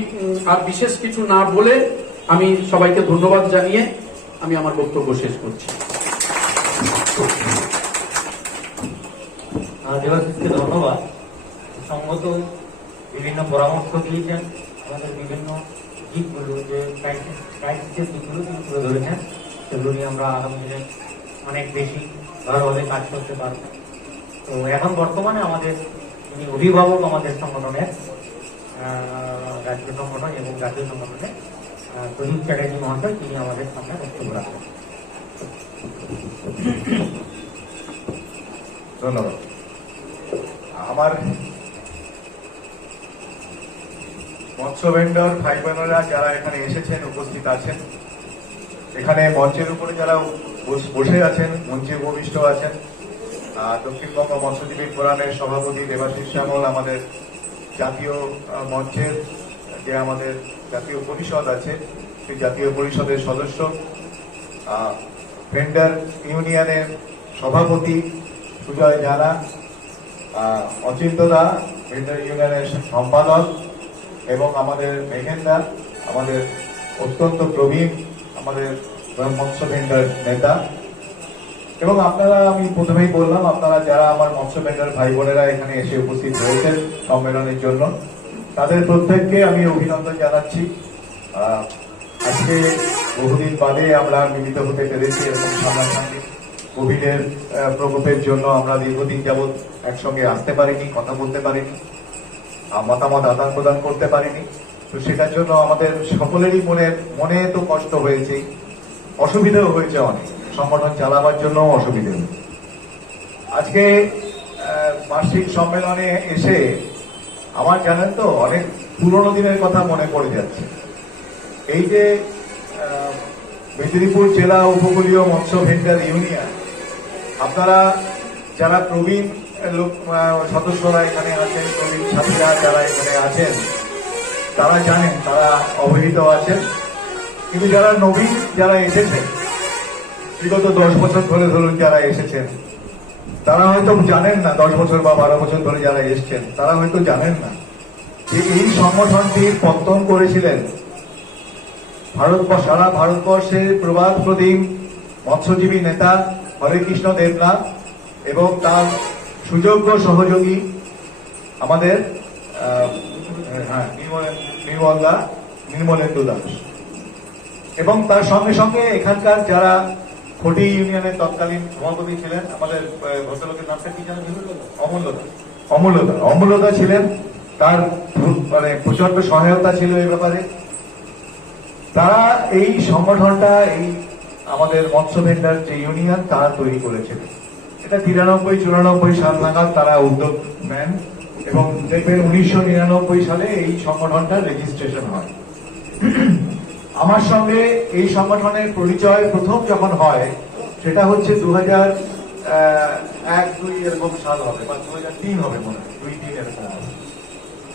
আর বিশেষ কিছু না বলে আমি সবাইকে ধন্যবাদ জানিয়ে আমি আমার বক্তব্য শেষ করছি। দেবাশিসকে ধন্যবাদ। সঙ্গত বিভিন্ন পরামর্শ দিয়েছেন, আমাদের বিভিন্ন দিকগুলো যে ক্রাইসিসের দিকগুলো তিনি তুলে ধরেছেন, সেগুলো নিয়ে আমরা আগামী দিনে অনেক বেশি ভালোভাবে কাজ করতে পারব। তো এখন বর্তমানে আমাদের যিনি অভিভাবক আমাদের সংগঠনের রাজ্য সংগঠন এবং জাতীয় সংগঠনের প্রদীপ চ্যাটার্জি মহাশয়, তিনি আমাদের সামনে বক্তব্য রাখবেন। ধন্যবাদ। আমার মৎস্য ভেন্ডর ভাই বোনেরা যারা এখানে এসেছেন, উপস্থিত আছেন, এখানে মঞ্চের উপরে যারা বসে আছেন, মঞ্চে উপবিষ্ট আছেন, দক্ষিণবঙ্গ মৎস্যজীবী ফোরামের সভাপতি দেবাশিস শ্যামল, আমাদের জাতীয় মঞ্চের যে আমাদের জাতীয় পরিষদ আছে, সেই জাতীয় পরিষদের সদস্য, ভেন্ডার ইউনিয়নের সভাপতি সুজয় জানা, অচিন্তদা ভেন্ডার ইউনিয়নের সম্পাদক, এবং আমাদের মেঘেন্দা, আমাদের অত্যন্ত প্রবীণ আমাদের মৎস্য ভেন্ডার নেতা, এবং আপনারা, আমি প্রথমেই বললাম, আপনারা যারা আমার মৎস্য ভেন্ডার ভাই বোনেরা এখানে এসে উপস্থিত হয়েছেন সম্মেলনের জন্য, তাদের প্রত্যেককে আমি অভিনন্দন জানাচ্ছি। আজকে বহুদিন বাদে আমরা মিলিত হতে পেরেছি এরকম সামনাসামনি। কোভিডের প্রকোপের জন্য আমরা দীর্ঘদিন যাবৎ একসঙ্গে আসতে পারিনি, কথা বলতে পারিনি, মতামত আদান প্রদান করতে পারিনি। তো সেটার জন্য আমাদের সকলেরই মনে তো কষ্ট হয়েছে, অসুবিধাও হয়েছে, অনেক সংগঠন চালাবার জন্য অসুবিধা হয়েছে। আজকে বার্ষিক সম্মেলনে এসে আমার জানেন তো অনেক পুরনো দিনের কথা মনে পড়ে যাচ্ছে। এই যে মেদিনীপুর জেলা উপকূলীয় মৎস্য ভেন্ডার ইউনিয়ন, আপনারা যারা প্রবীণ লোক সদস্যরা এখানে আছেন, প্রবীণ সাথীরা যারা এখানে আছেন, তারা জানেন, তারা অবহিত আছেন। কিন্তু যারা নবীন, যারা এসেছেন বিগত 10 বছর ধরে ধরুন যারা এসেছেন, তারা হয়তো জানেন না, 10 বছর বা 12 বছর ধরে যারা এসছেন, তারা হয়তো জানেন না যে এই সংগঠনটির পত্তন করেছিলেন সারা ভারতবর্ষের প্রবাদ প্রদীপ মৎস্যজীবী নেতা হরে কৃষ্ণ দেবনাথ এবং তার সুযোগ্য সহযোগী আমাদের নির্মলেন্দু দাস, এবং তার সঙ্গে সঙ্গে এখানকার যারা খটি ইউনিয়নের তৎকালীন সভাপতি ছিলেন, আমাদের ভদ্রলোকের নামটা কি জানেন? অমূল্যদা ছিলেন। তার মানে প্রচন্ড সহায়তা ছিল এই ব্যাপারে। তারা এই সংগঠনটা, এই আমাদের মৎস্য ভেন্ডার যে ইউনিয়ন, তারা তৈরি করেছিল। এটা 93-94 সাল নাগাদ তারা উদ্যোগ নেন, এবং দেখবেন 1999 সালে এই সংগঠনটা রেজিস্ট্রেশন হয়। আমার সঙ্গে এই সংগঠনের পরিচয় প্রথম যখন হয়, সেটা হচ্ছে 2001-2 এরকম সাল হবে, বা 2003 হবে মনে হয়, 2-3 এরকম হবে।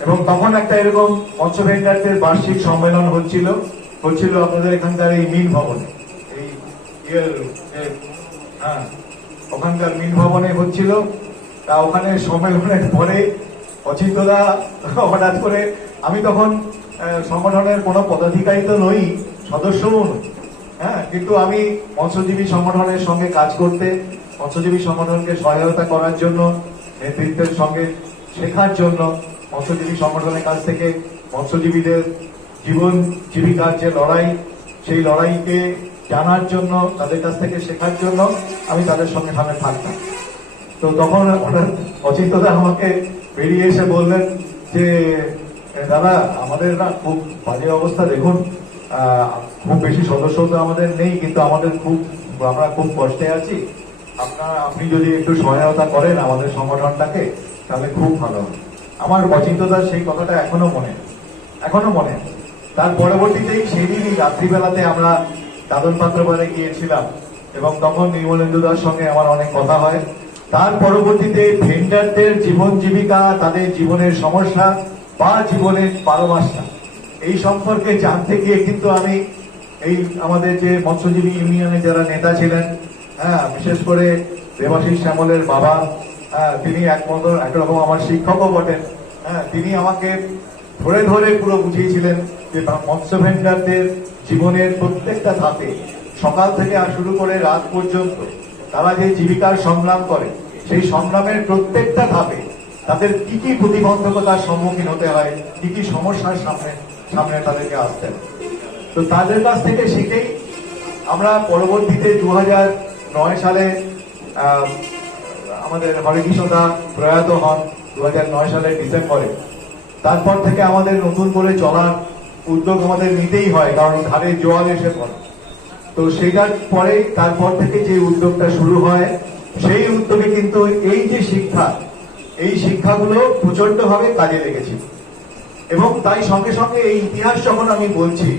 এবং তখন একটা এরকম মৎস্য ভেন্ডারদের বার্ষিক সম্মেলন হচ্ছিল আপনাদের এখানকার এই মিল ভবনে, এই ওখানকার মিল ভবনে হচ্ছিল। তা ওখানে সম্মেলনের পরে অচিন্তদা হঠাৎ করে, আমি তখন সংগঠনের কোনো পদাধিকারী তো নই, সদস্যও নই, কিন্তু আমি মৎস্যজীবী সংগঠনের সঙ্গে কাজ করতে, মৎস্যজীবী সংগঠনকে সহায়তা করার জন্য, নেতৃত্বের সঙ্গে শেখার জন্য, মৎস্যজীবী সংগঠনের কাছ থেকে মৎস্যজীবীদের জীবন জীবিকার যে লড়াই, সেই লড়াইকে জানার জন্য, তাদের কাছ থেকে শেখার জন্য আমি তাদের সঙ্গে সামনে থাকতাম। তো তখন অচিন্তদা আমাকে বেরিয়ে এসে বললেন যে, দাদা, আমাদের না খুব বাজে অবস্থা, দেখুন খুব বেশি সদস্য তো আমাদের নেই, কিন্তু আমরা খুব কষ্টে আছি, আপনি যদি একটু সহায়তা করেন আমাদের সংগঠনটাকে, তাহলে খুব ভালো হবে। আমার অচিন্তদার সেই কথাটা এখনো মনে। তার পরবর্তীতেই সেই দিনই রাত্রিবেলাতে আমরা দাদন পাত্রবাড়ে গিয়েছিলাম, এবং তখন নির্মলেন্দুদার সঙ্গে আমার অনেক কথা হয়। তার পরবর্তীতে ভেন্ডারদের জীবন জীবিকা, তাদের জীবনের সমস্যা বা জীবনের পারমাসা, এই সম্পর্কে জানতে গিয়ে কিন্তু আমি এই আমাদের যে মৎস্যজীবী ইউনিয়নে যারা নেতা ছিলেন, বিশেষ করে দেবাশিস শ্যামলের বাবা, তিনি একরকম আমার শিক্ষকও বটেন, তিনি আমাকে ধরে ধরে পুরো বুঝিয়েছিলেন যে মৎস্য ভেন্ডারদের জীবনের প্রত্যেকটা ধাপে সকাল থেকে আর শুরু করে রাত পর্যন্ত তারা যে জীবিকার সংগ্রাম করে সেই সংগ্রামের প্রত্যেকটা ধাপে তাদের কি কি প্রতিবন্ধকতার সম্মুখীন হতে হয়, কি কি সমস্যার সামনে সামনে তাদেরকে আসতে হয়। তো তাদের কাছ থেকে শিখেই আমরা পরবর্তীতে 2009 সালে আমাদের হরেকৃষ্ণ দা প্রয়াত হন 2009 সালের ডিসেম্বরে। তারপর থেকে আমাদের নতুন করে চলার উদ্যোগ আমাদের নিতেই হয়, কারণ ধারে জোয়ার এসে পড়ে। তো সেইটার পরে তারপর থেকে যে উদ্যোগটা শুরু হয়, সেই উদ্যোগে কিন্তু এই যে শিক্ষা, এই শিক্ষাগুলো প্রচন্ডভাবে কাজে লেগেছে। এবং তাই সঙ্গে সঙ্গে এই ইতিহাস যখন আমি বলছি,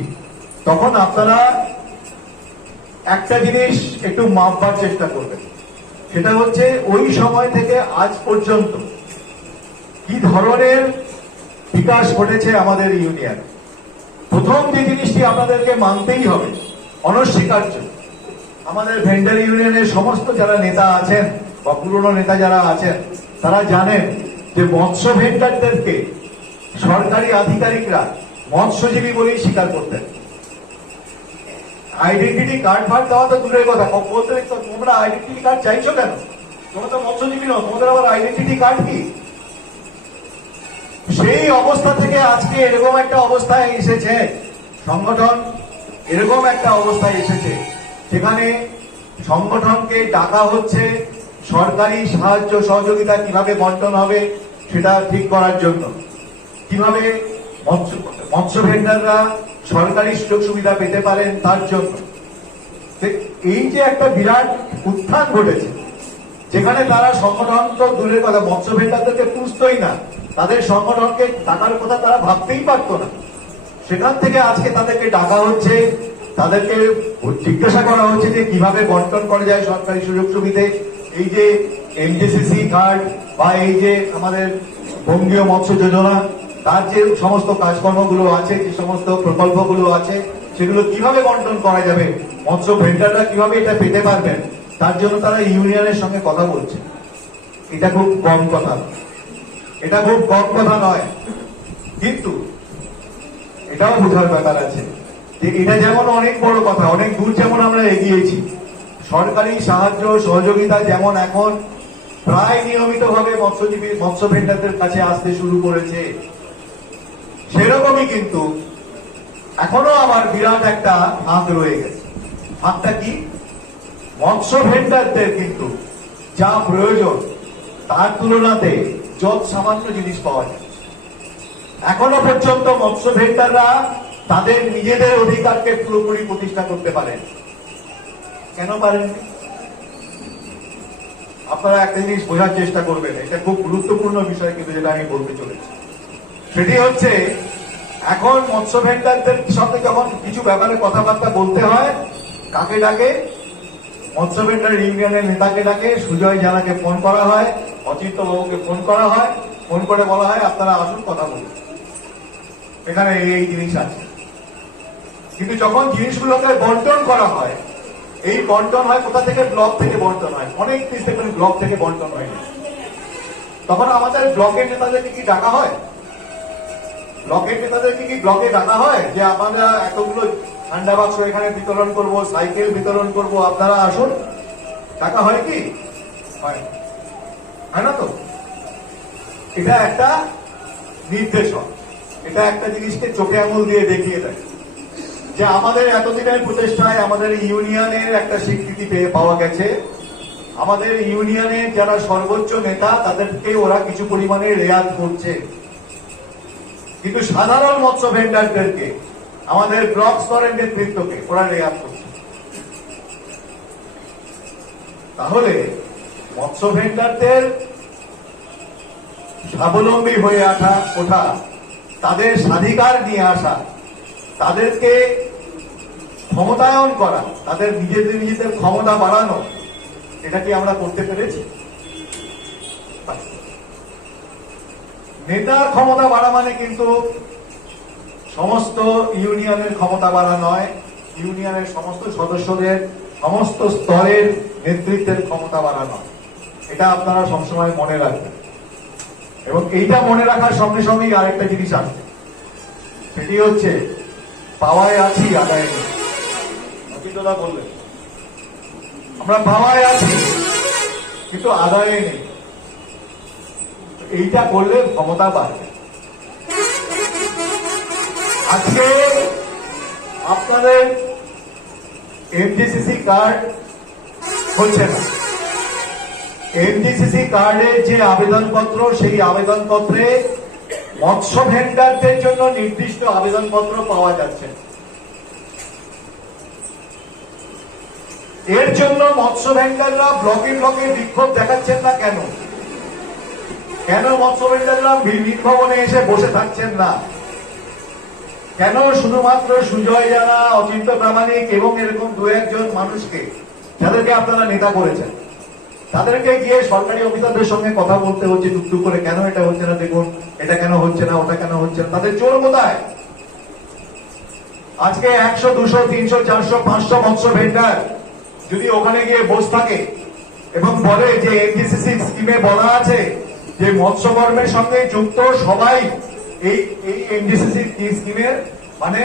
তখন আপনারা একটা জিনিস একটু মাপবার চেষ্টা করবেন, সেটা হচ্ছে ওই সময় থেকে আজ পর্যন্ত কি ধরনের বিকাশ ঘটেছে আমাদের ইউনিয়ন। প্রথম যে জিনিসটি আপনাদেরকে মানতেই হবে, অনস্বীকার্য, আমাদের ভেন্ডার ইউনিয়নের সমস্ত যারা নেতা আছেন বা পুরনো নেতা যারা আছেন, তারা জানেন যে মৎস্য ভেন্ডারদেরকে সরকারি আধিকারিকরা মৎস্যজীবী বলেই স্বীকার করতেন। আইডেন্টিটি কার্ড ফার্ড দেওয়া তো দূরের কথা, বলতে তোমরা আইডেন্টিটি কার্ড চাইছো কেন? তোমরা তো মৎস্যজীবী নও, তোমাদের আবার আইডেন্টিটি কার্ড কি? সেই অবস্থা থেকে আজকে এরকম একটা অবস্থায় এসেছে সংগঠন, এরকম একটা অবস্থায় এসেছে সেখানে সংগঠনকে ডাকা হচ্ছে সরকারি সাহায্য সহযোগিতা কিভাবে বন্টন হবে সেটা ঠিক করার জন্য, কিভাবে মৎস্য ভেন্ডাররা সরকারি সুযোগ সুবিধা পেতে পারেন তার জন্য। এই যে একটা বিরাট উত্থান ঘটেছে, যেখানে তারা সংগঠন তো দূরের কথা, মৎস্য ভেন্ডারদেরকে পুষতই না, তাদের সংগঠনকে টাকার কথা তারা ভাবতেই পারতো না। সেখান থেকে আজকে তাদেরকে ডাকা হচ্ছে, তাদেরকে জিজ্ঞাসা করা হচ্ছে যে কিভাবে বন্টন করা যায় সরকারি সুযোগ সুবিধে। এই যে এনজেসিসি কার্ড বা এই যে আমাদের বঙ্গীয় মৎস্য যোজনা, তার যে সমস্ত কাজকর্মগুলো আছে, যে সমস্ত প্রকল্পগুলো আছে, সেগুলো কিভাবে বন্টন করা যাবে, মৎস্য ভেন্ডাররা কিভাবে এটা পেতে পারবেন, তার জন্য তারা ইউনিয়নের সঙ্গে কথা বলছে। এটা খুব কম কথা, এটা খুব কম কথা নয়, কিন্তু এটাও বোঝার ব্যাপার আছে যে এটা যেমন অনেক বড় কথা, অনেক দূর যেমন আমরা এগিয়েছি, সরকারি সাহায্য সহযোগিতা যেমন এখন প্রায় নিয়মিতভাবে মৎস্য ভেন্ডারদের কাছে আসতে শুরু করেছে, সেরকমই কিন্তু এখনো আমার বিরাট একটা ফাঁক রয়ে গেছে। ফাঁকটা কি? মৎস্য ভেন্ডারদের কিন্তু যা প্রয়োজন তার তুলনাতে যত সামান্য জিনিস পাওয়া যায়। এখনো পর্যন্ত মৎস্য ভেন্ডাররা তাদের নিজেদের অধিকারকে পুরোপুরি প্রতিষ্ঠা করতে পারেন। কেন পারেন? আপনারা একটা জিনিস বোঝার চেষ্টা করবেন, এটা খুব গুরুত্বপূর্ণ বিষয় কিন্তু যেটা আমি বলতে চলেছি, সেটি হচ্ছে এখন মৎস্য ভেন্ডারদের সাথে যখন কিছু ব্যাপারে কথাবার্তা বলতে হয়, কাকে ডাকে? মৎস্য ভেন্ডার ইউনিয়নের নেতাকে ডাকে, সুজয় জানাকে ফোন করা হয়, অচিন্ত বাবুকে ফোন করা হয়, ফোন করে বলা হয় আপনারা আসুন কথা বলুন, এখানে এই জিনিস আছে। কিন্তু যখন জিনিসগুলোকে বন্টন করা হয়, এই বন্টন হয় কোথা থেকে? ব্লক থেকে বন্টন হয়। অনেক দেশ থেকে ব্লক থেকে বন্টন হয় না। তখন আমাদের ব্লকের নেতাদেরকে কি ডাকা হয়? ব্লকের নেতাদেরকে কি ব্লকে ডাকা হয় যে আমরা এতগুলো ঠান্ডা বাক্স এখানে বিতরণ করব, সাইকেল বিতরণ করব, আপনারা আসুন? ডাকা হয় কি? হয় না তো? এটা একটা নির্দেশক, এটা একটা জিনিসকে চোখে আঙুল দিয়ে দেখিয়ে দেয় যে আমাদের এতদিনের প্রচেষ্টায় আমাদের ইউনিয়নের একটা স্বীকৃতি পাওয়া গেছে। আমাদের ইউনিয়নের যারা সর্বোচ্চ নেতা তাদেরকে ওরা কিছু পরিমাণে রেয়াত করছে, কিন্তু সাধারণ মৎস্য ভেন্ডারদেরকে, আমাদের ব্লক স্তরের নেতৃত্বকে ওরা রেয়াত করছে। তাহলে মৎস্য ভেন্ডারদের স্বাবলম্বী হয়ে ওঠা, তাদের স্বাধিকার নিয়ে আসা, তাদেরকে ক্ষমতায়ন করা, তাদের নিজেদের ক্ষমতা বাড়ানো, এটা কি আমরা করতে পেরেছি? নেতার ক্ষমতা বাড়া মানে কিন্তু সমস্ত ইউনিয়নের ক্ষমতা বাড়া নয়, ইউনিয়নের সমস্ত সদস্যদের সমস্ত স্তরের নেতৃত্বের ক্ষমতা বাড়া নয়। এটা আপনারা সবসময় মনে রাখবেন। এবং এইটা মনে রাখার সঙ্গে সঙ্গেই আরেকটা জিনিস আসবে, সেটি হচ্ছে পাওয়ায় আছি আদায় নেই। অচিন্তদা বললেন আমরা পাওয়ায় আছি কিন্তু আদায়ে নেই। এইটা করলে ক্ষমতা বাড়বে। আজকে আপনাদের এমজিসিসি কার্ড হচ্ছে না। এমজিসিসি কার্ডের যে আবেদনপত্র, সেই আবেদনপত্রে মৎস্য ভেন্ডারদের জন্য নির্দিষ্ট আবেদনপত্র পাওয়া যাচ্ছে না। এর জন্য মৎস্য ভেন্ডাররা ব্লকে ব্লকে বিক্ষোভ দেখাচ্ছেন না কেন? কেন মৎস্য ভেন্ডাররা মিট ভবনে এসে বসে থাকছেন না? কেন শুধুমাত্র সুজয় জানা, অচিন্ত প্রামাণিক এবং এরকম দু একজন মানুষকে, যাদেরকে আপনারা নেতা করেছেন, তাদেরকে গিয়ে সরকারি অফিসারদের সঙ্গে কথা বলতে হচ্ছে টুকটুক করে, কেন এটা হচ্ছে না, দেখুন এটা কেন হচ্ছে না, ওটা কেন হচ্ছে না? তাদের জোর কোথায়? আজকে 100, 200, 300, 400, 500 মৎস্য ভেন্ডার যদি ওখানে গিয়ে বসে থাকে এবং বলে যে এমজিসিসি স্কিমে বলা আছে যে মৎস্য কর্মের সঙ্গে যুক্ত সবাই এই এমজিসিসি স্কিমের মানে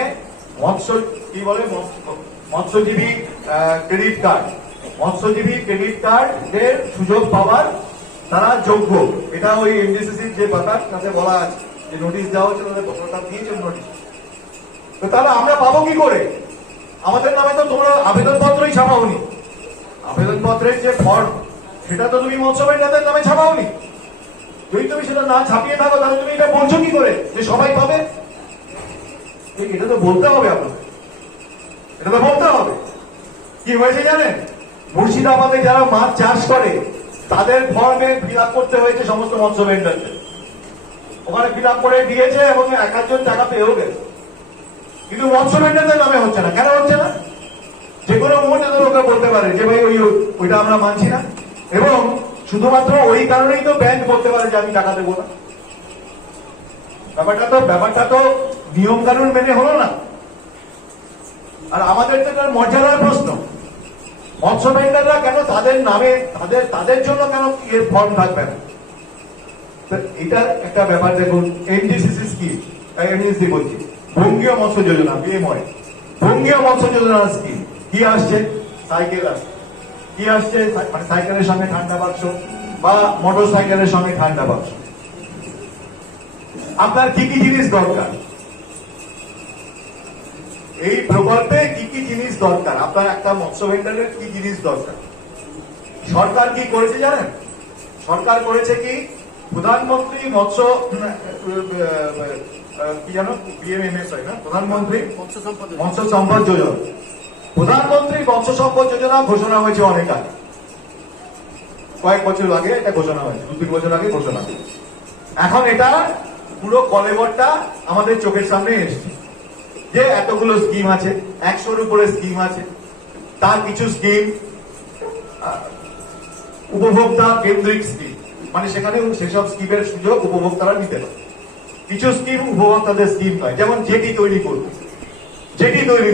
মৎস্য কি বলে মৎস্যজীবী ক্রেডিট কার্ড, মৎস্যজীবী ক্রেডিট কার্ডের সুযোগ পাওয়ার তারা যোগ্য। এটা ওই এমজিসিসির যে ব্যাপার তাতে বলা আছে যে নোটিশ দেওয়া হচ্ছে, তাদের পত্রটা দিয়েছে নোটিশ। তো তাহলে আমরা পাবো কি করে? আমাদের নামে তো তোমরা আবেদনপত্রই ছাপাওনি। আবেদনপত্রের যে ফর্ম সেটা তো তুমি মৎস্য ভেন্ডারদের নামে ছাপাওনি। যদি তুমি সেটা না ছাপিয়ে থাকো তাহলে তুমি এটা বলছো কি করে যে সবাই পাবে? এটা তো বলতে হবে আপনাদের, এটা তো বলতে হবে। কি হয়েছে জানেন? মুর্শিদাবাদে যারা মাছ চাষ করে তাদের ফর্মে ফিল আপ করতে হয়েছে সমস্ত মৎস্য ভেন্ডারদের। ওখানে ফিল আপ করে দিয়েছে এবং 1,000 টাকা পেয়েও গেছে। কিন্তু মৎস্য ভেন্ডারদের নামে হচ্ছে না। কেন হচ্ছে না? যে কোনো মুহূর্তে তো লোকে বলতে পারে যে ভাই ওইটা আমরা মানছি না, এবং শুধুমাত্র ওই কারণেই তো ব্যাংক বলতে পারে যে আমি টাকা দেবো না। ব্যাপারটা তো নিয়ম কানুন মেনে হলো না। আর আমাদের তো এটার মর্যাদার প্রশ্ন, মৎস্য ভেন্ডাররা কেন তাদের নামে তাদের জন্য কেন এর ফর্ম থাকবে না? এটার একটা ব্যাপার দেখুন। এনডিসিসি স্কিম, এমডিসি বলছি, বঙ্গীয় মৎস্য যোজনা, বিএমওয়াই, বঙ্গীয় মৎস্য যোজনা স্কিম কি আসছে? সাইকেল আসছে। কি আসছে? মানে সাইকেলের সঙ্গে ঠান্ডা বাক্স বা মোটর সাইকেলের সঙ্গে ঠান্ডা বাক্স। আপনার কি কি জিনিস দরকার এই প্রকল্পে? কি কি জিনিস দরকার আপনার? একটা মৎস্য ভেন্ডারের কি জিনিস দরকার? সরকার কি করেছে জানেন? সরকার করেছে কি, প্রধানমন্ত্রী মৎস্য কি জানো, পিএমএমএস হয় না, প্রধানমন্ত্রী মৎস্য সম্পদ যোজনা। প্রধানমন্ত্রী মৎস্য সম্পদ যোজনা ঘোষণা হয়েছে অনেক আগে, কয়েক বছর আগে এটা ঘোষণা হয়েছে, 2-3 বছর আগে ঘোষণা হয়েছে। এখন এটা পুরো কলেবরটা আমাদের চোখের সামনে এসছে যে এতগুলো স্কিম আছে, 100-র উপরে স্কিম আছে। তার কিছু স্কিম উপভোক্তা কেন্দ্রিক স্কিম, মানে সেখানে সেসব স্কিমের সুযোগ উপভোক্তারা নিতে পারে। কিছু স্কিম উপভোক্তাদের স্কিম নয়, যেমন জেটি তৈরি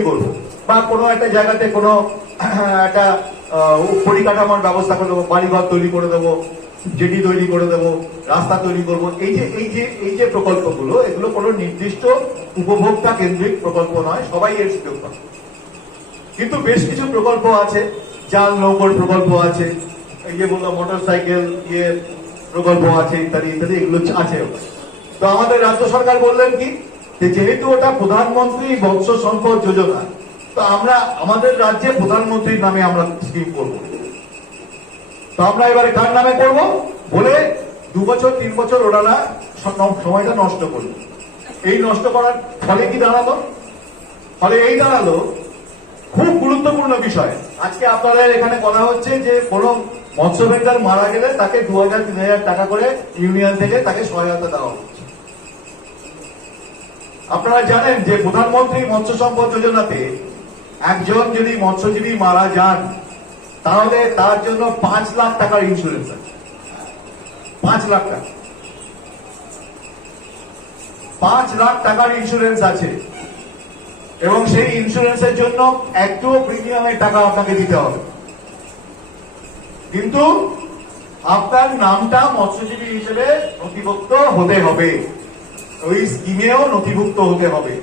করবো বা কোনো একটা জায়গাতে কোনো একটা পরিকাঠামোর ব্যবস্থা করে দেবো, বাড়িঘর তৈরি করে দেবো, জেটি তৈরি করে দেবো, রাস্তা তৈরি করবো। এই যে প্রকল্পগুলো, এগুলো কোনো নির্দিষ্ট উপভোক্তা কেন্দ্রিক প্রকল্প নয়, সবাই এর সুযোগ পাবে। কিন্তু বেশ কিছু প্রকল্প আছে, জাল নৌকোর প্রকল্প আছে, এই যে বললাম মোটর সাইকেল প্রকল্প আছে, ইত্যাদি ইত্যাদি, এগুলো আছে। তো আমাদের রাজ্য সরকার বললেন কি, যে যেহেতু ওটা প্রধানমন্ত্রী মৎস্য সম্পদ যোজনা, তো আমরা আমাদের রাজ্যে প্রধানমন্ত্রীর নামে আমরা স্কিম করবো। তো আমরা এবারে কার নামে করব বলে 2 বছর 3 বছর ওনারা সময়টা নষ্ট করল। এই নষ্ট করার ফলে কি দাঁড়ালো? ফলে এই দাঁড়ালো, খুব গুরুত্বপূর্ণ বিষয়। আজকে আপনাদের এখানে কথা হচ্ছে যে কোনো মৎস্য ভেন্ডার মারা গেলে তাকে 2,000-3,000 টাকা করে ইউনিয়ন থেকে তাকে সহায়তা দেওয়া হচ্ছে। আপনারা জানেন যে প্রধানমন্ত্রী মৎস্য সম্পদ যোজনাতে একজন যদি মৎস্যজীবী মারা যান তাহলে তার জন্য 5 লাখ টাকার ইন্স্যুরেন্স আছে। 5 লাখ টাকা, 5 লাখ টাকার ইন্স্যুরেন্স আছে, এবং সেই ইন্স্যুরেন্সের জন্য একটু প্রিমিয়ামের টাকা আপনাকে দিতে হবে। কিন্তু আপনার নামটা মৎস্যজীবী হিসেবে নথিভুক্ত হতে হবে। ওই স্কিমেও নথিভুক্ত হতে হবে।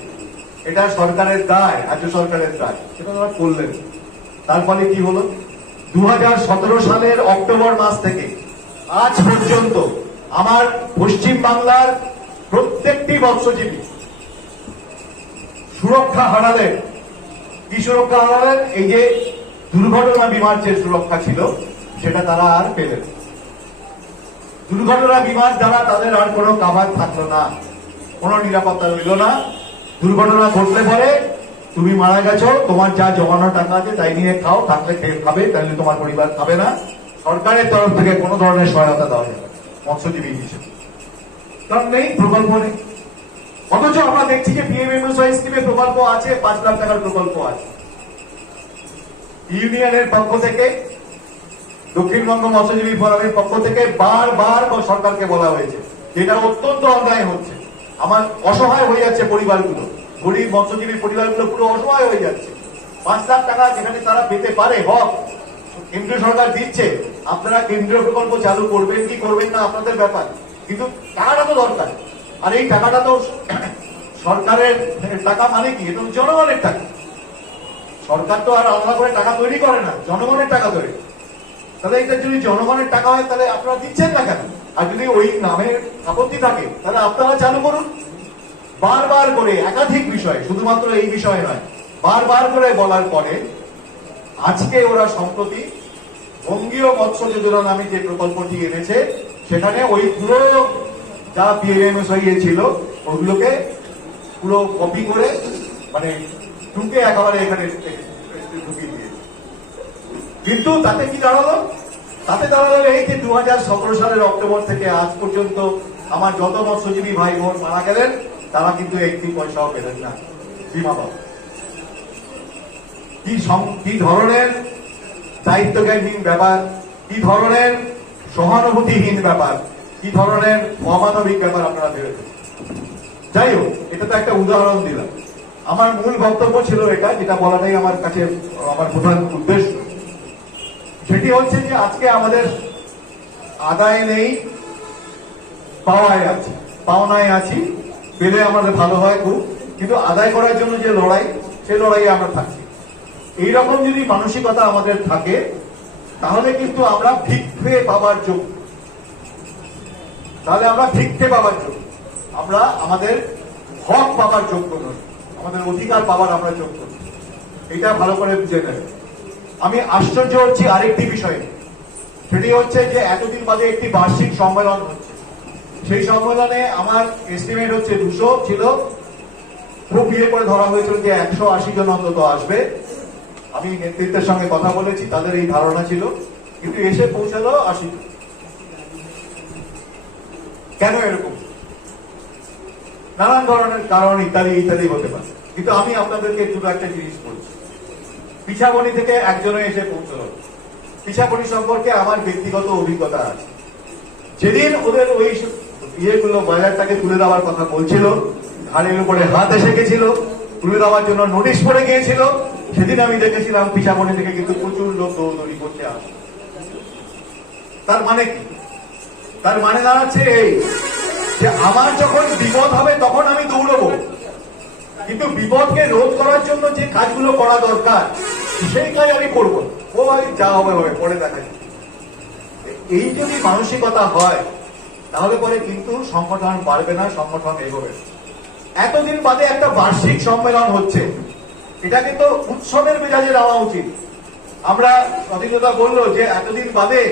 এটা সরকারের দায়, রাজ্য সরকারের দায়, সেটা তারা করলেন। তার ফলে কি হলো, 2017 সালের অক্টোবর মাস থেকে আজ পর্যন্ত আমার পশ্চিম বাংলার প্রত্যেকটি মৎস্যজীবী সুরক্ষা হারালেন। কি সুরক্ষা হারালেন? এই যে দুর্ঘটনা বিমার যে সুরক্ষা ছিল সেটা তারা আর পেলেন। দুর্ঘটনা বিমার দ্বারা তাদের আর কোনো কাভার থাকলো না, কোনো নিরাপত্তা রইল না। দুর্ঘটনা ঘটলে পরে তুমি মারা গেছো, তোমার যা জমানো টাকা আছে তাই নিয়ে খাও, থাকলে খাবে, তাহলে তোমার পরিবার খাবে না। সরকারের তরফ থেকে কোনো ধরনের সহায়তা দেওয়া যাবে মৎস্যজীবী হিসেবে, কারণ নেই, প্রকল্প নেই। অথচ আমরা দেখছি যে পিএমএমএসওয়াই স্কিমে প্রকল্প আছে, 5 লাখ টাকার প্রকল্প আছে। ইউনিয়নের পক্ষ থেকে, দক্ষিণবঙ্গ মৎস্যজীবী ফোরামের পক্ষ থেকে বারবার সরকারকে বলা হয়েছে যেটা অত্যন্ত অন্যায় হচ্ছে। আমার অসহায় হয়ে যাচ্ছে পরিবারগুলো, গরিব মৎস্যজীবী পরিবারগুলো পুরো অসহায় হয়ে যাচ্ছে। 5 লাখ টাকা যেখানে তারা পেতে পারে, হক কেন্দ্রীয় সরকার দিচ্ছে, আপনারা কেন্দ্রীয় প্রকল্প চালু করবেন কি করবেন না আপনাদের ব্যাপার, কিন্তু টাকাটা তো দরকার। আর এই টাকাটা তো সরকারের টাকা, মানে কি, এটা জনগণের টাকা। সরকার তো আর আলাদা করে টাকা তৈরি করে না, জনগণের টাকা তৈরি। তাহলে এটা যদি জনগণের টাকা হয় তাহলে আপনারা দিচ্ছেন না কেন? আর যদি ওই নামের আপত্তি থাকে তাহলে আপনারা চালু করুন। বারবার করে একাধিক বিষয়, শুধুমাত্র এই বিষয় নয়, বারবার করে বলার পরে আজকে ওরা সম্প্রতি বঙ্গীয় মৎস্য যোজনা নামে যে প্রকল্পটি এনেছে সেখানে ওই পুরো যা পিএমএমএসওয়াই ছিল ওগুলোকে পুরো কপি করে, মানে ঢুকে একেবারে এখানে ঢুকিয়ে দিয়েছে। কিন্তু তাতে কি দাঁড়ালো? তাতে দাঁড়ালো এই যে 2017 সালের অক্টোবর থেকে আজ পর্যন্ত আমার যত মৎস্যজীবী ভাই বোন মারা গেলেন তারা কিন্তু 1 পয়সাও পেলেন না বিমা পাওয়া। কি ধরনের দায়িত্বজ্ঞানহীন ব্যাপার, কি ধরনের সহানুভূতিহীন ব্যাপার, কি ধরনের অমানবিক ব্যাপার আপনারা ভেবেছেন। যাই হোক, এটা তো একটা উদাহরণ দিলাম। আমার মূল বক্তব্য ছিল এটা, যেটা বলাটাই আমার কাছে আমার প্রধান উদ্দেশ্য। সেটি হচ্ছে যে আজকে আমাদের আদায় নেই, পাওনায় আছি, পেলে আমাদের ভালো হয় খুব, কিন্তু আদায় করার জন্য যে লড়াই, সেই লড়াইয়ে আমরা থাকছি। এইরকম যদি মানসিকতা আমাদের থাকে তাহলে কিন্তু আমরা ভিক্ষে পাবার যোগ্য, আমরা আমাদের হক পাবার যোগ্য নই, আমাদের অধিকার পাবার আমরা যোগ্য নই। এটা ভালো করে বুঝে নেবেন। আমি আশ্চর্য হচ্ছি আরেকটি বিষয়ে, সেটি হচ্ছে যে এতদিন বাদে একটি বার্ষিক সম্মেলন হচ্ছে। সেই সম্মেলনে আমার এস্টিমেট হচ্ছে 200 ছিল, খুব বিয়ে করে ধরা হয়েছিল যে 180 জন অন্তত আসবে। আমি নেতৃত্বের সঙ্গে কথা বলেছি, তাদের এই ধারণা ছিল, কিন্তু এসে পৌঁছালো 80। কেন এরকম? নানান ধরনের কারণ ইত্যাদি ইত্যাদি হতে পারে, কিন্তু আমি আপনাদেরকে দুটো একটা জিনিস বলছি। পিছাবনি থেকে একজনে এসে পৌঁছলো। পিছাবনি সম্পর্কে আমার ব্যক্তিগত অভিজ্ঞতা আছে। যেদিন ওদের ওই ইয়েগুলো বাজারটাকে তুলে দেওয়ার কথা বলছিল, ঘাড়ের উপরে হাত এসে গেছিল, তুলে দেওয়ার জন্য নোটিশ পড়ে গিয়েছিল, সেদিন আমি দেখেছিলাম পিছাবনি থেকে কিন্তু প্রচুর লোক দৌড়দৌড়ি করতে আসে। তার মানে কি? তার মানে দাঁড়াচ্ছে এই যে আমার যখন বিপদ হবে তখন আমি দৌড়বো, কিন্তু বিপদকে রোধ করার জন্য যে কাজগুলো করা দরকার সেই কাজ আমি করবো। ও ভাই যা হবে হবে, পরে দেখা যাবে। এই যদি মানসিকতা হয় তাহলে পরে কিন্তু সংগঠন পারবে না, সংগঠন এগোবে। এতদিন বাদে একটা বার্ষিক সম্মেলন হচ্ছে, এটা কিন্তু উৎসবের মেজাজে নেওয়া উচিত। আমরা সতীর্থতা বললো যে এতদিন বাদে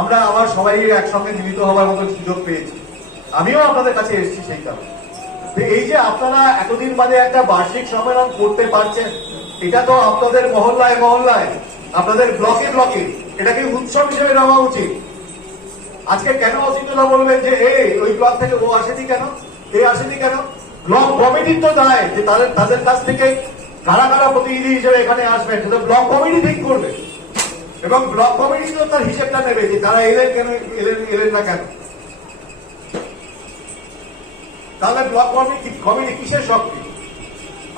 আমরা আবার সবাই একসঙ্গে মিলিত হওয়ার মতো সুযোগ পেয়েছি। আমিও আপনাদের কাছে এসেছি সেই কারণে। এই যে আপনারা এতদিন বাদে একটা বার্ষিক সম্মেলন করতে পারছেন, এটা তো আপনাদের মহল্লায় মহল্লায়, আপনাদের ব্লকে ব্লকে এটাকে উৎসব হিসেবে নেওয়া উচিত। আজকে কেন অচিন্তলা বলবেন যে ওই ব্লক থেকে ও আসেনি কেন, আসেনি কেন? ব্লক কমিটির তো দায় যে তাদের কাছ থেকে কারা কারা প্রতিনিধি হিসেবে এখানে আসবেন, সেটা ব্লক কমিটি ঠিক করবে, এবং ব্লক কমিটি তো তার হিসেবটা নেবে যে তারা এলেন কেন, এলেন না কেন। তাহলে ব্লক কমিটি কিসের শক্তি?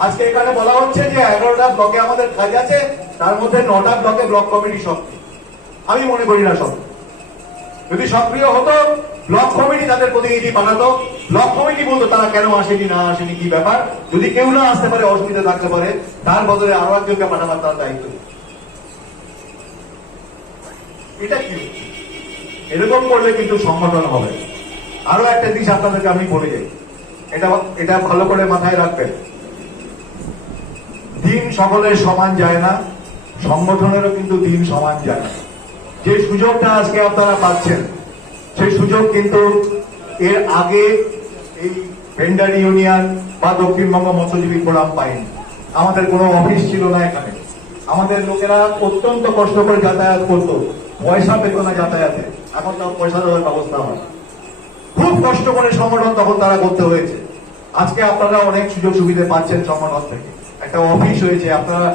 আজকে এখানে বলা হচ্ছে যে 11টা ব্লকে আমাদের কাজ আছে, তার মধ্যে 9টা ব্লকে ব্লক কমিটি শক্তি। আমি মনে করি না শক্তি। যদি সক্রিয় হতো, ব্লক কমিটি তাদের প্রতিনিধি পাঠাতো, ব্লক কমিটি বলতো তারা কেন আসেনি না আসেনি কি ব্যাপার, যদি কেউ না আসতে পারে অসুবিধা থাকতে পারে তার বদলে আরো একজনকে পাঠাবার তার দায়িত্ব। এটা কি এরকম করলে কিন্তু সংগঠন হবে। আরো একটা জিনিস আপনাদেরকে আমি বলে যাই, এটা এটা ভালো করে মাথায় রাখবেন, দিন সকলের সমান যায় না, সংগঠনেরও কিন্তু দিন সমান যায় না। যে সুযোগটা আজকে আপনারা পাচ্ছেন সেই সুযোগ কিন্তু এর আগে এই ভেন্ডার ইউনিয়ন বা দক্ষিণবঙ্গ মৎস্যজীবী ফোরাম পায়নি। আমাদের কোনো অফিস ছিল না এখানে, আমাদের লোকেরা অত্যন্ত কষ্ট করে যাতায়াত করতো, পয়সা পেত না যাতায়াতে, এখন তো পয়সা দেওয়ার ব্যবস্থা হয়। খুব কষ্ট করে সংগঠন তখন তারা করতে হয়েছে। আজকে আপনারা অনেক সুযোগ সুবিধা পাচ্ছেন সংগঠন থেকে, একটা অফিস হয়েছে, আপনারা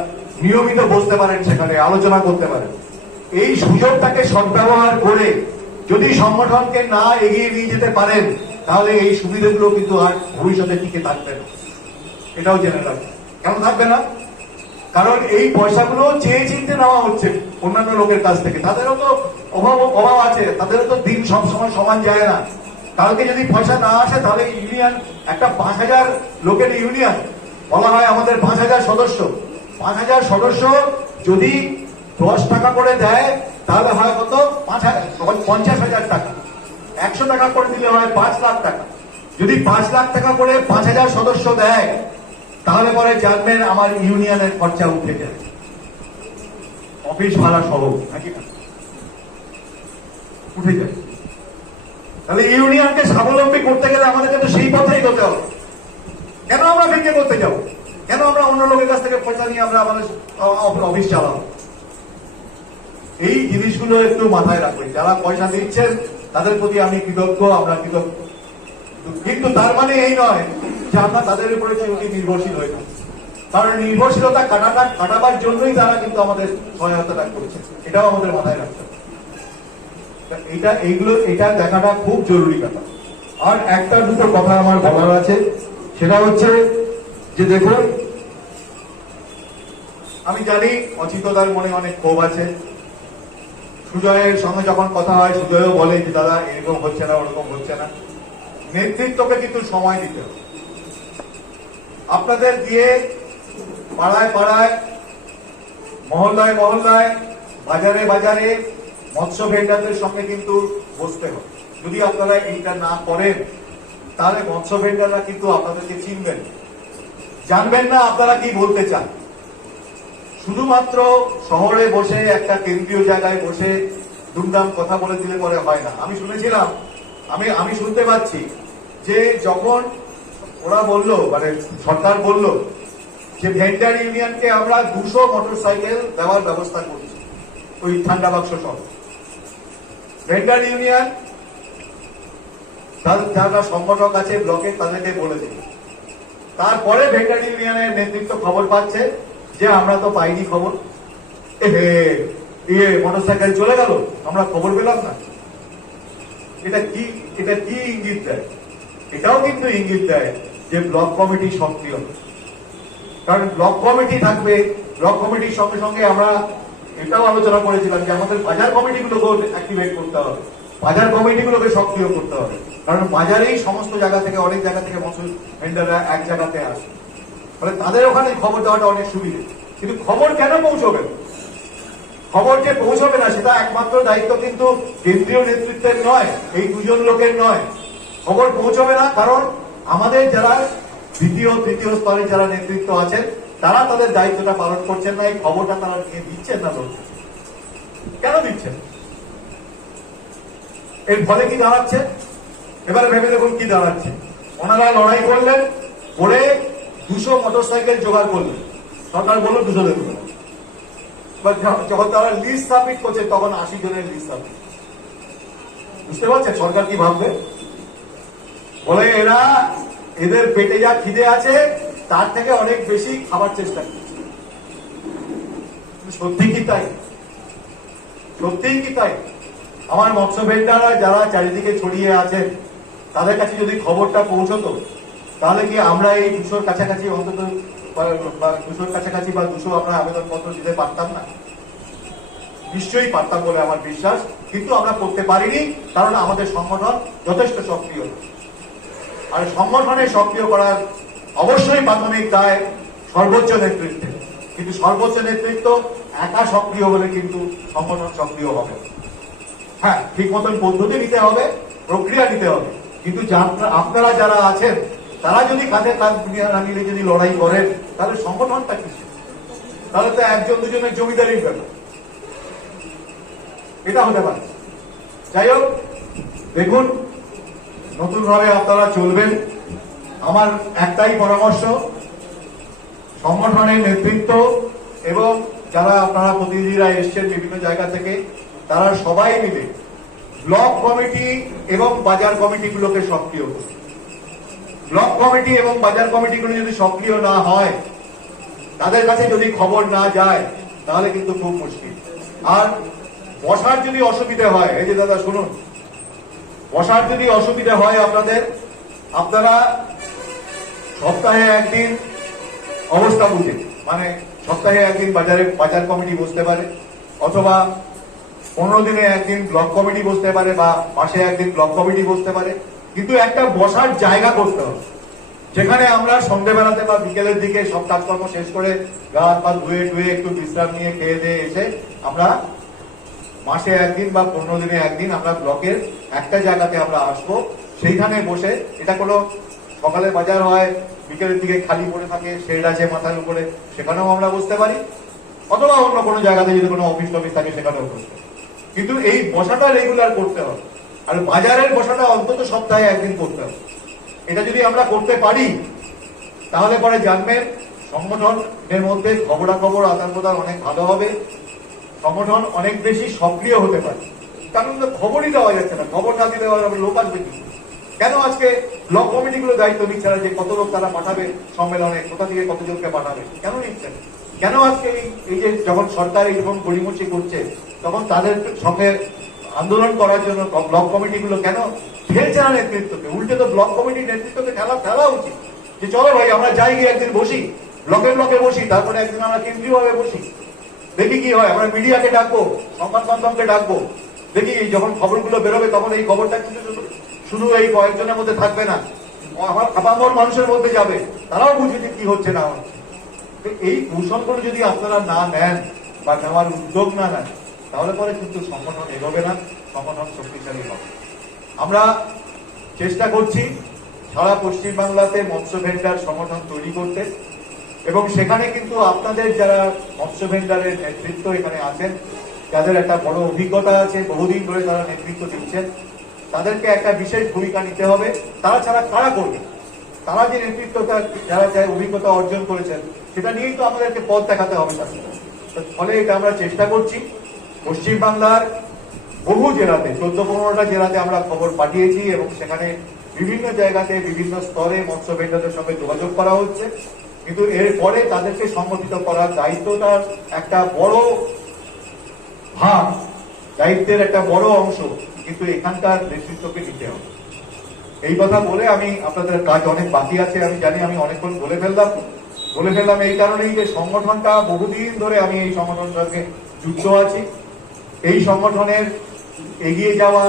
নিয়মিত বসতে পারেন, সেখানে আলোচনা করতে পারেন। এই সুযোগটাকে সদ্ব্যবহার করে যদি সংগঠনকে না এগিয়ে নিয়ে যেতে পারেন তাহলে এই সুবিধাগুলো কিন্তু আর ভবিষ্যতে টিকে থাকবে না। এটাও জেনে রাখবেন। কেন থাকবে না? কারণ এই পয়সাগুলো চেয়ে চিনতে নেওয়া হচ্ছে অন্যান্য লোকের কাছ থেকে। তাদেরও তো অভাব আছে, তাদেরও তো দিন সবসময় সমান যায় না। কালকে যদি পয়সা না আসে তাহলে ইউনিয়ন, একটা 5,000 লোকের ইউনিয়ন, বলা হয় আমাদের 5,000 সদস্য, 5,000 সদস্য যদি 10 টাকা করে দেয় তাহলে হয় কত? 50,000 টাকা। 100 টাকা করে দিলে হয় 5 লাখ টাকা। যদি 5 লাখ টাকা করে 5,000 সদস্য দেয় তাহলে পরে জানবেন আমার ইউনিয়নের খরচা উঠে যায়, অফিস ভাড়া সহ, নাকি না? উঠে যায়। তাহলে ইউনিয়নকে স্বাবলম্বী করতে গেলে আমাদেরকে তো সেই পথেই হতে হবে। কেন আমরা ভেঙে করতে যাবো? কেন আমরা অন্য লোকের কাছ থেকে পয়সা নিয়ে আমরা আমাদের অফিস চালাবো? এই জিনিসগুলো একটু মাথায় রাখবেন। যারা পয়সা দিচ্ছেন তাদের প্রতি আমি কৃতজ্ঞ, আমরা কৃতজ্ঞ, কিন্তু তার মানে এই নয় যে আমরা তাদের উপরে চিরদিন নির্ভরশীল হয়ে যাবো। কারণ নির্ভরশীলতা কাটাবার জন্যই তারা কিন্তু আমাদের সহায়তাটা করছে, এটাও আমাদের মাথায় রাখতে হবে। এটা দেখাটা খুব জরুরি কথা। আর একটা দুটো কথা আমার বলার আছে, সেটা হচ্ছে যে দেখুন, আমি জানি অচিন্তদার মনে অনেক ক্ষোভ আছে। সুজয়ের সঙ্গে যখন কথা হয় সুজয়ও বলে যে দাদা এরকম হচ্ছে না, ওরকম হচ্ছে না। নেতৃত্বকে কিন্তু সময় দিতে হবে। আপনাদের দিয়ে পাড়ায় পাড়ায়, মহল্লায় মহল্লায়, বাজারে বাজারে মৎস্য ভেন্ডারদের সঙ্গে কিন্তু বসতে হবে। যদি আপনারা এইটা না করেন তাহলে মৎস্য ভেন্ডাররা কিন্তু আপনাদেরকে চিনবেন, জানবেন না আপনারা কি বলতে চান। শুধুমাত্র শহরে বসে একটা কেন্দ্রীয় জায়গায় বসে দুমদাম কথা বলে দিলে পরে হয় না। আমি শুনেছিলাম, আমি শুনতে পাচ্ছি যে যখন ওরা বলল, মানে সরকার বলল যে ভেন্ডার ইউনিয়নকে আমরা 200 মোটরসাইকেল দেওয়ার ব্যবস্থা করছি, ওই ঠান্ডা বাক্স সহ। ভেন্ডার ইউনিয়ন যারা সংগঠক আছে ব্লকে তাদেরকে বলে দিল। তারপরে ভেন্ডার ইউনিয়নের নেতৃত্ব খবর পাচ্ছে যে আমরা তো পাইনি খবর, মোটরসাইকেল চলে গেল, আমরা খবর পেলাম না। এটা কি ইঙ্গিত দেয়? এটাও কিন্তু ইঙ্গিত দেয় যে ব্লক কমিটি সক্রিয়। কারণ ব্লক কমিটি থাকবে, ব্লক কমিটির সঙ্গে সঙ্গে আমরা এটাও আলোচনা করেছিলাম যে আমাদের বাজার কমিটিগুলোকে অ্যাক্টিভেট করতে হবে, বাজার কমিটিগুলোকে সক্রিয় করতে হবে। কারণ বাজারেই সমস্ত জায়গা থেকে, অনেক জায়গা থেকে মৎস্য ভেন্ডাররা এক জায়গাতে আসে, ফলে তাদের ওখানে খবর দেওয়াটা অনেক সুবিধে। কিন্তু খবর কেন পৌঁছবে? খবর যে পৌঁছবে না সেটা একমাত্র দায়িত্ব কিন্তু কেন্দ্রীয় নেতৃত্বের নয়, এই দুজন লোকের নয়। খবর পৌঁছবে না কারণ আমাদের যারা দ্বিতীয় তৃতীয় স্তরে যারা নেতৃত্ব আছেন তারা তাদের দায়িত্বটা পালন করছেন না, এই খবরটা তারা নিয়ে দিচ্ছেন না। লোক কেন দিচ্ছেন? এর ফলে কি দাঁড়াচ্ছে? এবারে ভেবে দেখুন কি দাঁড়াচ্ছে। ওনারা লড়াই করলেন, করে 200 মোটরসাইকেল জোগাড় করলেন, সরকার বলল 200 দেবে। যখন তারা লিস্ট সাবমিট করছে তখন 80 জনের লিস্ট সাবমিট। বুঝতে পারছেন সরকার কি ভাববে? বলে এরা এদের পেটে যা খিদে আছে তার থেকে অনেক বেশি খাবার চেষ্টা করছে। সত্যি কি তাই? সত্যিই কি তাই? আমার মৎস্য ভেন্ডাররা যারা চারিদিকে ছড়িয়ে আছেন তাদের কাছে যদি খবরটা পৌঁছতো তাহলে কি আমরা এই 200 কাছাকাছি, অন্তত 200 কাছাকাছি বা 200 আমরা আবেদনপত্র দিতে পারতাম না? নিশ্চয়ই পারতাম বলে আমার বিশ্বাস, কিন্তু আমরা করতে পারিনি কারণ আমাদের সংগঠন যথেষ্ট সক্রিয়। আর সংগঠনে সক্রিয় করার অবশ্যই প্রাথমিক দায় সর্বোচ্চ নেতৃত্বে, কিন্তু সর্বোচ্চ নেতৃত্ব একা সক্রিয় হলে কিন্তু সংগঠন সক্রিয় হবে। হ্যাঁ, ঠিক মতন পদ্ধতি নিতে হবে, প্রক্রিয়া নিতে হবে, কিন্তু আপনারা যারা আছেন তারা যদি কাঁধে কাঁধ না মিলে যদি লড়াই করেন, তাহলে সংগঠনটা কিছু, তাহলে তো একজন দুজনের জমিদারির ব্যাপার, এটা হতে পারে। যাই হোক, দেখুন নতুন ভাবে আপনারা চলবেন। আমার একটাই পরামর্শ, সংগঠনের নেতৃত্ব এবং যারা আপনারা প্রতিনিধিরা এসছেন বিভিন্ন জায়গা থেকে, তারা সবাই মিলে ব্লক কমিটি এবং বাজার কমিটিগুলোকে সক্রিয় করুন। ব্লক কমিটি এবং বাজার কমিটিগুলো যদি সক্রিয় না হয়, তাদের কাছে যদি খবর না যায়, তাহলে কিন্তু খুব মুশকিল। আর বসার যদি অসুবিধা হয়, এই যে দাদা শুনুন, বসার যদি অসুবিধা হয় আপনারা সপ্তাহে একদিন অবস্থা বুঝে, মানে সপ্তাহে একদিন বাজার কমিটি বসতে পারে, অথবা 15 দিনে একদিন ব্লক কমিটি বসতে পারে, বা মাসে একদিন ব্লক কমিটি বসতে পারে, কিন্তু একটা বসার জায়গা করতে হবে, যেখানে আমরা সন্ধ্যেবেলাতে বা বিকেলের দিকে সব কাজকর্ম শেষ করে গা হাত পা ধুয়ে একটু বিশ্রাম নিয়ে খেয়ে দিয়ে এসে আমরা মাসে একদিন বা 15 দিনে একদিন আমরা ব্লকের একটা জায়গাতে আমরা আসবো, সেইখানে বসে, এটা কোনো সকালে বাজার হয়, বিকেলের দিকে খালি পড়ে থাকে, শেড আছে মাথার উপরে, সেখানেও আমরা বসতে পারি, অথবা অন্য কোনো জায়গাতে যদি কোনো অফিস টফিস থাকে সেখানেও বসতে পারি। কিন্তু এই বসাটা রেগুলার করতে হবে, আর বাজারের বসাটা অন্তত সপ্তাহে একদিন করতে হবে। এটা যদি আমরা করতে পারি, তাহলে পরে জানবেন সংগঠনের মধ্যে খবরাখবর আদান প্রদান অনেক ভালো হবে, সংগঠন অনেক বেশি সক্রিয় হতে পারে। কারণ খবরই দেওয়া যাচ্ছে না, খবর না দিলে লোক আসবে কি? কেন আজকে ব্লক কমিটিগুলো দায়িত্ব নিচ্ছে না যে কত লোক তারা পাঠাবে সম্মেলনে, কোথা থেকে কতজনকে পাঠাবে, কেন নিচ্ছে না? কেন আজকে এই যে যখন সরকার এইরকম গড়িমসি করছে, তখন তাদের সঙ্গে আন্দোলন করার জন্য ব্লক কমিটিগুলো কেন ঠেলছে না নেতৃত্বকে? উল্টে তো ব্লক কমিটির নেতৃত্বকে ফেলা উচিত, যে চলো ভাই আমরা যাই গিয়ে একদিন বসি, ব্লকে বসি, তারপরে একদিন আমরা কেন্দ্রীয়ভাবে বসি, দেখি কি হয়। আমরা মিডিয়াকে ডাকবো, সংবাদ মাধ্যমকে ডাকবো, দেখি যখন খবরগুলো বেরোবে তখন এই খবরটা কিন্তু শুধু এই কয়েকজনের মধ্যে থাকবে না, আমার আপামর মানুষের মধ্যে যাবে, তারাও বুঝবে যে কি হচ্ছে না হচ্ছে। এই কৌশলগুলো যদি আপনারা না নেন বা নেওয়ার উদ্যোগ না নেন, তাহলে পরে কিন্তু সংগঠন এগোবে না, সংগঠন শক্তিশালী হবে। আমরা চেষ্টা করছি সারা পশ্চিমবাংলাতে মৎস্য ভেন্ডার সংগঠন তৈরি করতে, এবং সেখানে কিন্তু আপনাদের যারা মৎস্য ভেন্ডারের নেতৃত্ব এখানে আছেন, যাদের একটা বড় অভিজ্ঞতা আছে, বহুদিন ধরে তারা নেতৃত্ব দিচ্ছেন, তাদেরকে একটা বিশেষ ভূমিকা নিতে হবে। তারা ছাড়া কারা করবে? তারা যে নেতৃত্বটা, যারা চাই অভিজ্ঞতা অর্জন করেছেন, সেটা নিয়েই তো আমাদেরকে পথ দেখাতে হবে তাদের। ফলে এটা আমরা চেষ্টা করছি। পশ্চিমবাংলার বহু জেলাতে, 14-15টা জেলাতে আমরা খবর পাঠিয়েছি, এবং সেখানে বিভিন্ন জায়গাতে বিভিন্ন স্তরে মৎস্য ভেন্ডারদের সঙ্গে যোগাযোগ করা হচ্ছে। কিন্তু এরপরে তাদেরকে সংগঠিত করার দায়িত্বটার একটা বড় ভাগ, দায়িত্বের একটা বড় অংশ কিন্তু এখানকার নেতৃত্বকে নিতে হবে। এই কথা বলে আমি, আপনাদের কাজ অনেক বাকি আছে আমি জানি, আমি অনেকক্ষণ বলে ফেললাম এই কারণেই যে সংগঠনটা বহুদিন ধরে আমি এই সংগঠনের সঙ্গে যুক্ত আছি। এই সংগঠনের এগিয়ে যাওয়া,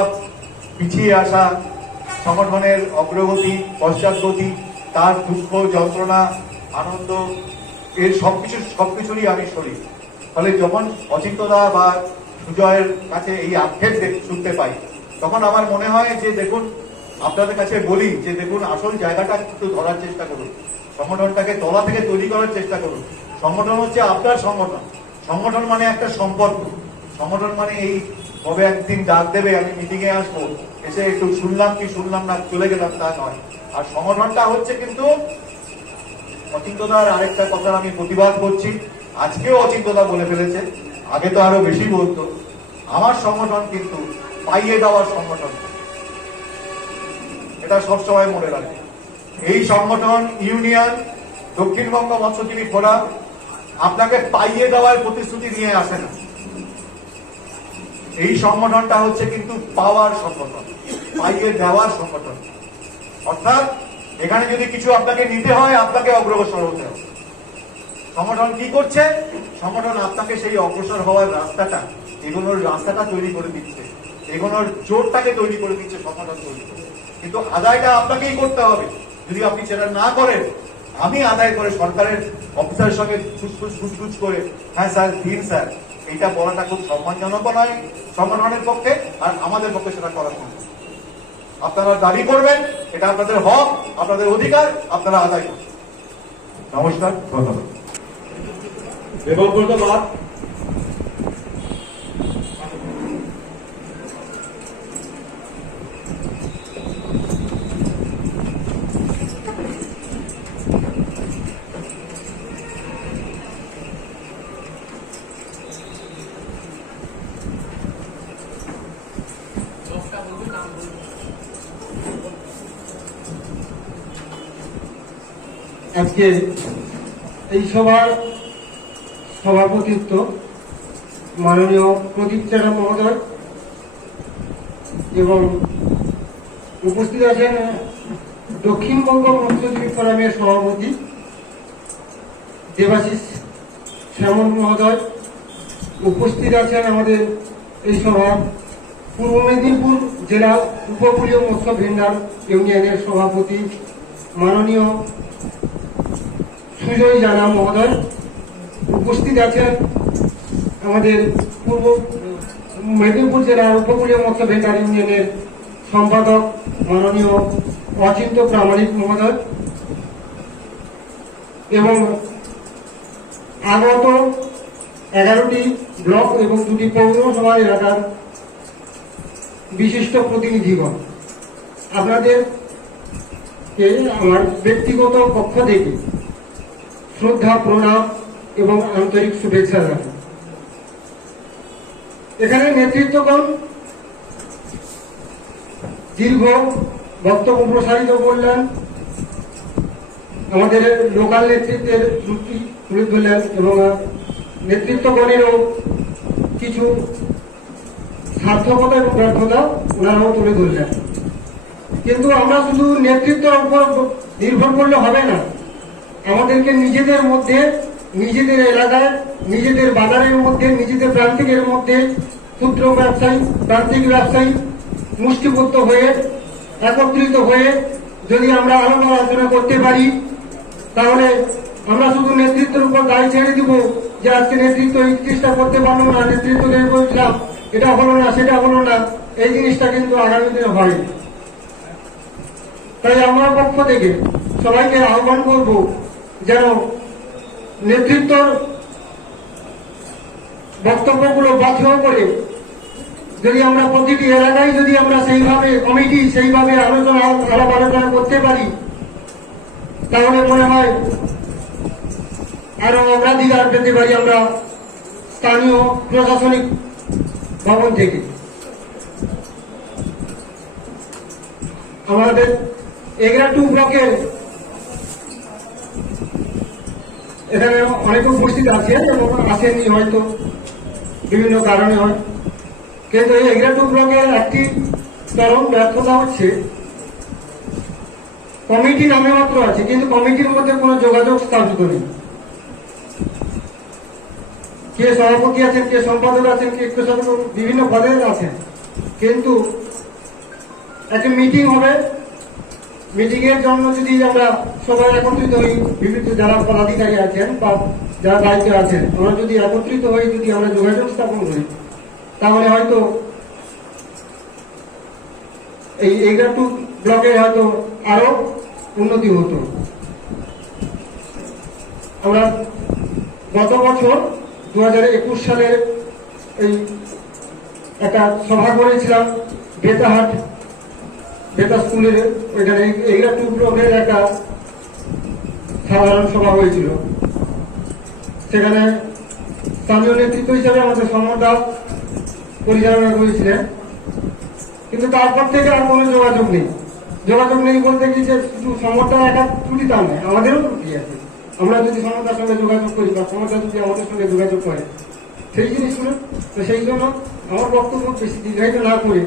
পিছিয়ে আসা, সংগঠনের অগ্রগতি, পশ্চাৎগতি, তার দুঃখ, যন্ত্রণা, আনন্দ, এর সবকিছুরই আমি শরীর। ফলে যখন অচিন্তদা বা সুজয়ের কাছে এই আক্ষেপ শুনতে পাই, তখন আমার মনে হয় যে দেখুন, আপনাদের কাছে বলি যে দেখুন, আসল জায়গাটা একটু ধরার চেষ্টা করুন, সংগঠনটাকে তলা থেকে তৈরি করার চেষ্টা করুন। সংগঠন হচ্ছে আপনার সংগঠন, সংগঠন মানে একটা সম্পর্ক, সংগঠন মানে এই কবে একদিন ডাক দেবে আমি মিটিং এ আসবো, এসে একটু শুনলাম কি শুনলাম না চলে গেলাম, তা নয়। আর সংগঠনটা হচ্ছে কিন্তু, অচিন্তদার আরেকটা কথা আমি প্রতিবাদ করছি, আজকেও অচিন্তদা বলে ফেলেছে, আগে তো আরো বেশি বলতো, আমার সংগঠন কিন্তু পাইয়ে দেওয়ার সংগঠন, এটা সবসময় মনে রাখবে। এই সংগঠন, ইউনিয়ন, দক্ষিণবঙ্গ মৎস্যজীবী ফোরাম আপনাকে পাইয়ে দেওয়ার প্রতিশ্রুতি নিয়ে আসে না। এই সংগঠনটা হচ্ছে কিন্তু পাওয়ার সংগঠন, পাইয়ে দেওয়ার সংগঠন। অর্থাৎ এখানে যদি কিছু আপনাকে নিতে হয়, আপনাকে অগ্রসর হতে হবে। সংগঠন কি করছে? সংগঠন আপনাকে সেই অগ্রসর হওয়ার রাস্তাটা, এগোনোর রাস্তাটা তৈরি করে দিচ্ছে, এগোনোর জোরটাকে তৈরি করে দিচ্ছে সংগঠন তৈরি করে। কিন্তু আদায়টা আপনাকেই করতে হবে। যদি আপনি সেটা না করেন, আমি আদায় করে সরকারের অফিসারের সঙ্গে ফুসফুস করে হ্যাঁ স্যার দিন স্যার, এটা বলাটা খুব সম্মানজনক নয় সংগঠনের পক্ষে, আর আমাদের পক্ষে সেটা করা সম্ভব। আপনারা দাবি করবেন, এটা আপনাদের হক, আপনাদের অধিকার, আপনারা আদায় করবেন। নমস্কার, ধন্যবাদ। আজকে এই সভার সভাপতিত্ব মাননীয় প্রদীপ চারা মহোদয় এবং উপস্থিত আছেন দক্ষিণবঙ্গ মৎস্যজীবী ফোরামের সভাপতি দেবাশিস শ্যামল মহোদয়, উপস্থিত আছেন আমাদের এই সভার পূর্ব মেদিনীপুর জেলা উপকূলীয় মৎস্য ভেন্ডার ইউনিয়নের সভাপতি মাননীয় সুজয় জানা মহোদয়, উপস্থিত আছেন আমাদের পূর্ব মেদিনীপুর জেলার উপকূলীয় মৎস্য ভেন্ডার ইউনিয়নের সম্পাদক মাননীয় অচিন্ত প্রামাণিক মহোদয় এবং আগত 11টি ব্লক এবং 2টি পৌরসভা এলাকার বিশিষ্ট প্রতিনিধিগণ, আপনাদেরকে আমার ব্যক্তিগত পক্ষ থেকে শ্রদ্ধা, প্রণাম এবং আন্তরিক শুভেচ্ছা জানাই। এখানে নেতৃত্বগণ দীর্ঘ বক্তব্য প্রসারিত করলেন, আমাদের লোকাল নেতৃত্বের যুক্তি তুলে ধরলেন এবং নেতৃত্বগণেরও কিছু সার্থকতা এবং ব্যর্থতা ওনারাও তুলে ধরলেন। কিন্তু আমরা শুধু নেতৃত্বের উপর নির্ভর করলে হবে না, আমাদেরকে নিজেদের মধ্যে, নিজেদের এলাকায়, নিজেদের বাজারের মধ্যে, নিজেদের প্রান্তিকের মধ্যে ক্ষুদ্র ব্যবসায়ী, প্রান্তিক ব্যবসায়ী মুষ্টিবদ্ধ হয়ে, একত্রিত হয়ে যদি আমরা আলাপ আলোচনা করতে পারি, তাহলে আমরা শুধু নেতৃত্বের উপর দায় ছেড়ে দিব যে আজকে নেতৃত্ব এই চেষ্টা করতে পারলো না, নেতৃত্ব দিয়ে বলছিলাম এটা হলো না, সেটা হলো না, এই জিনিসটা কিন্তু আগামী দিনে হয়। তাই আমার পক্ষ থেকে সবাইকে আহ্বান করব যেন নেতৃত্বর বক্তব্যগুলো বাছাই করে যদি আমরা প্রতিটি এলাকায় যদি আমরা সেইভাবে কমিটি, সেইভাবে আলোচনা আলাপ আলোচনা করতে পারি, তাহলে মনে হয় আরো অগ্রাধিকার পেতে পারি আমরা স্থানীয় প্রশাসনিক ভবন থেকে। আমাদের এগরা 2 ব্লকের এখানে অনেকে উপস্থিত আছেন এবং আসেনি হয়তো বিভিন্ন কারণে হয়, কিন্তু এই এগরা 2 ব্লকের একটি চরম ব্যর্থতা হচ্ছে কমিটি নামে মাত্র আছে, কিন্তু কমিটির মধ্যে কোনো যোগাযোগ স্থাপিত নেই। কে সভাপতি আছেন, কে সম্পাদক আছেন, কে বিভিন্ন পদে আছেন, কিন্তু একটা মিটিং হবে, মিটিং এর জন্য যদি আমরা সবাই একত্রিত হই, বিভিন্ন যারা পদাধিকারী আছেন বা যারা দায়িত্বে আছেন, আমরা যদি একত্রিত হই, যদি আমরা যোগাযোগ স্থাপন করি, তাহলে হয়তো এই এগরা 2 ব্লকে হয়তো আরো উন্নতি হতো। আমরা গত বছর 2021 সালের এই একটা সভা করেছিলাম বেতাহাট, বেতা স্কুলের ওইখানে এগরা 2 ব্লকের একটা সাধারণ সভা হয়েছিল। সেখানে স্থানীয় নেতৃত্ব হিসাবে আমাদের সমর্থা পরিচালনা করেছিলেন, কিন্তু তারপর থেকে আর কোনো যোগাযোগ নেই। যোগাযোগ নেই বলতে কি যে শুধু সমর্থা একা ত্রুটি তা নয়, আমাদেরও ত্রুটি আছে। আমরা যদি সমর্থার সঙ্গে যোগাযোগ করি বা সমর্থা যদি আমাদের সঙ্গে যোগাযোগ করে সেই জিনিসগুলো, তো সেই জন্য আমার বক্তব্য বেশি দীর্ঘায়িত না করে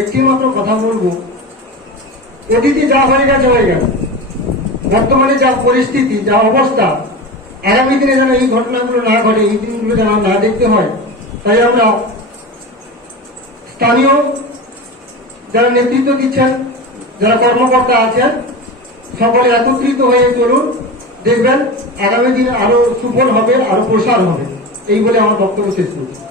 একটি মাত্র কথা বলবো, অতীতে যা হয়ে গেছে হয়ে গেছে, বর্তমানে যা পরিস্থিতি, যা অবস্থা, আগামী দিনে যেন এই ঘটনাগুলো না ঘটে, এই দিনগুলো যেন না দেখতে হয়, তাই আমরা স্থানীয় যারা নেতৃত্ব দিচ্ছেন যারা কর্মকর্তা আছেন সকলে একত্রিত হয়ে চলুন, দেখবেন আগামী দিনে আরো সুফল হবে, আরো প্রসার হবে। এই বলে আমার বক্তব্য শেষ করছি।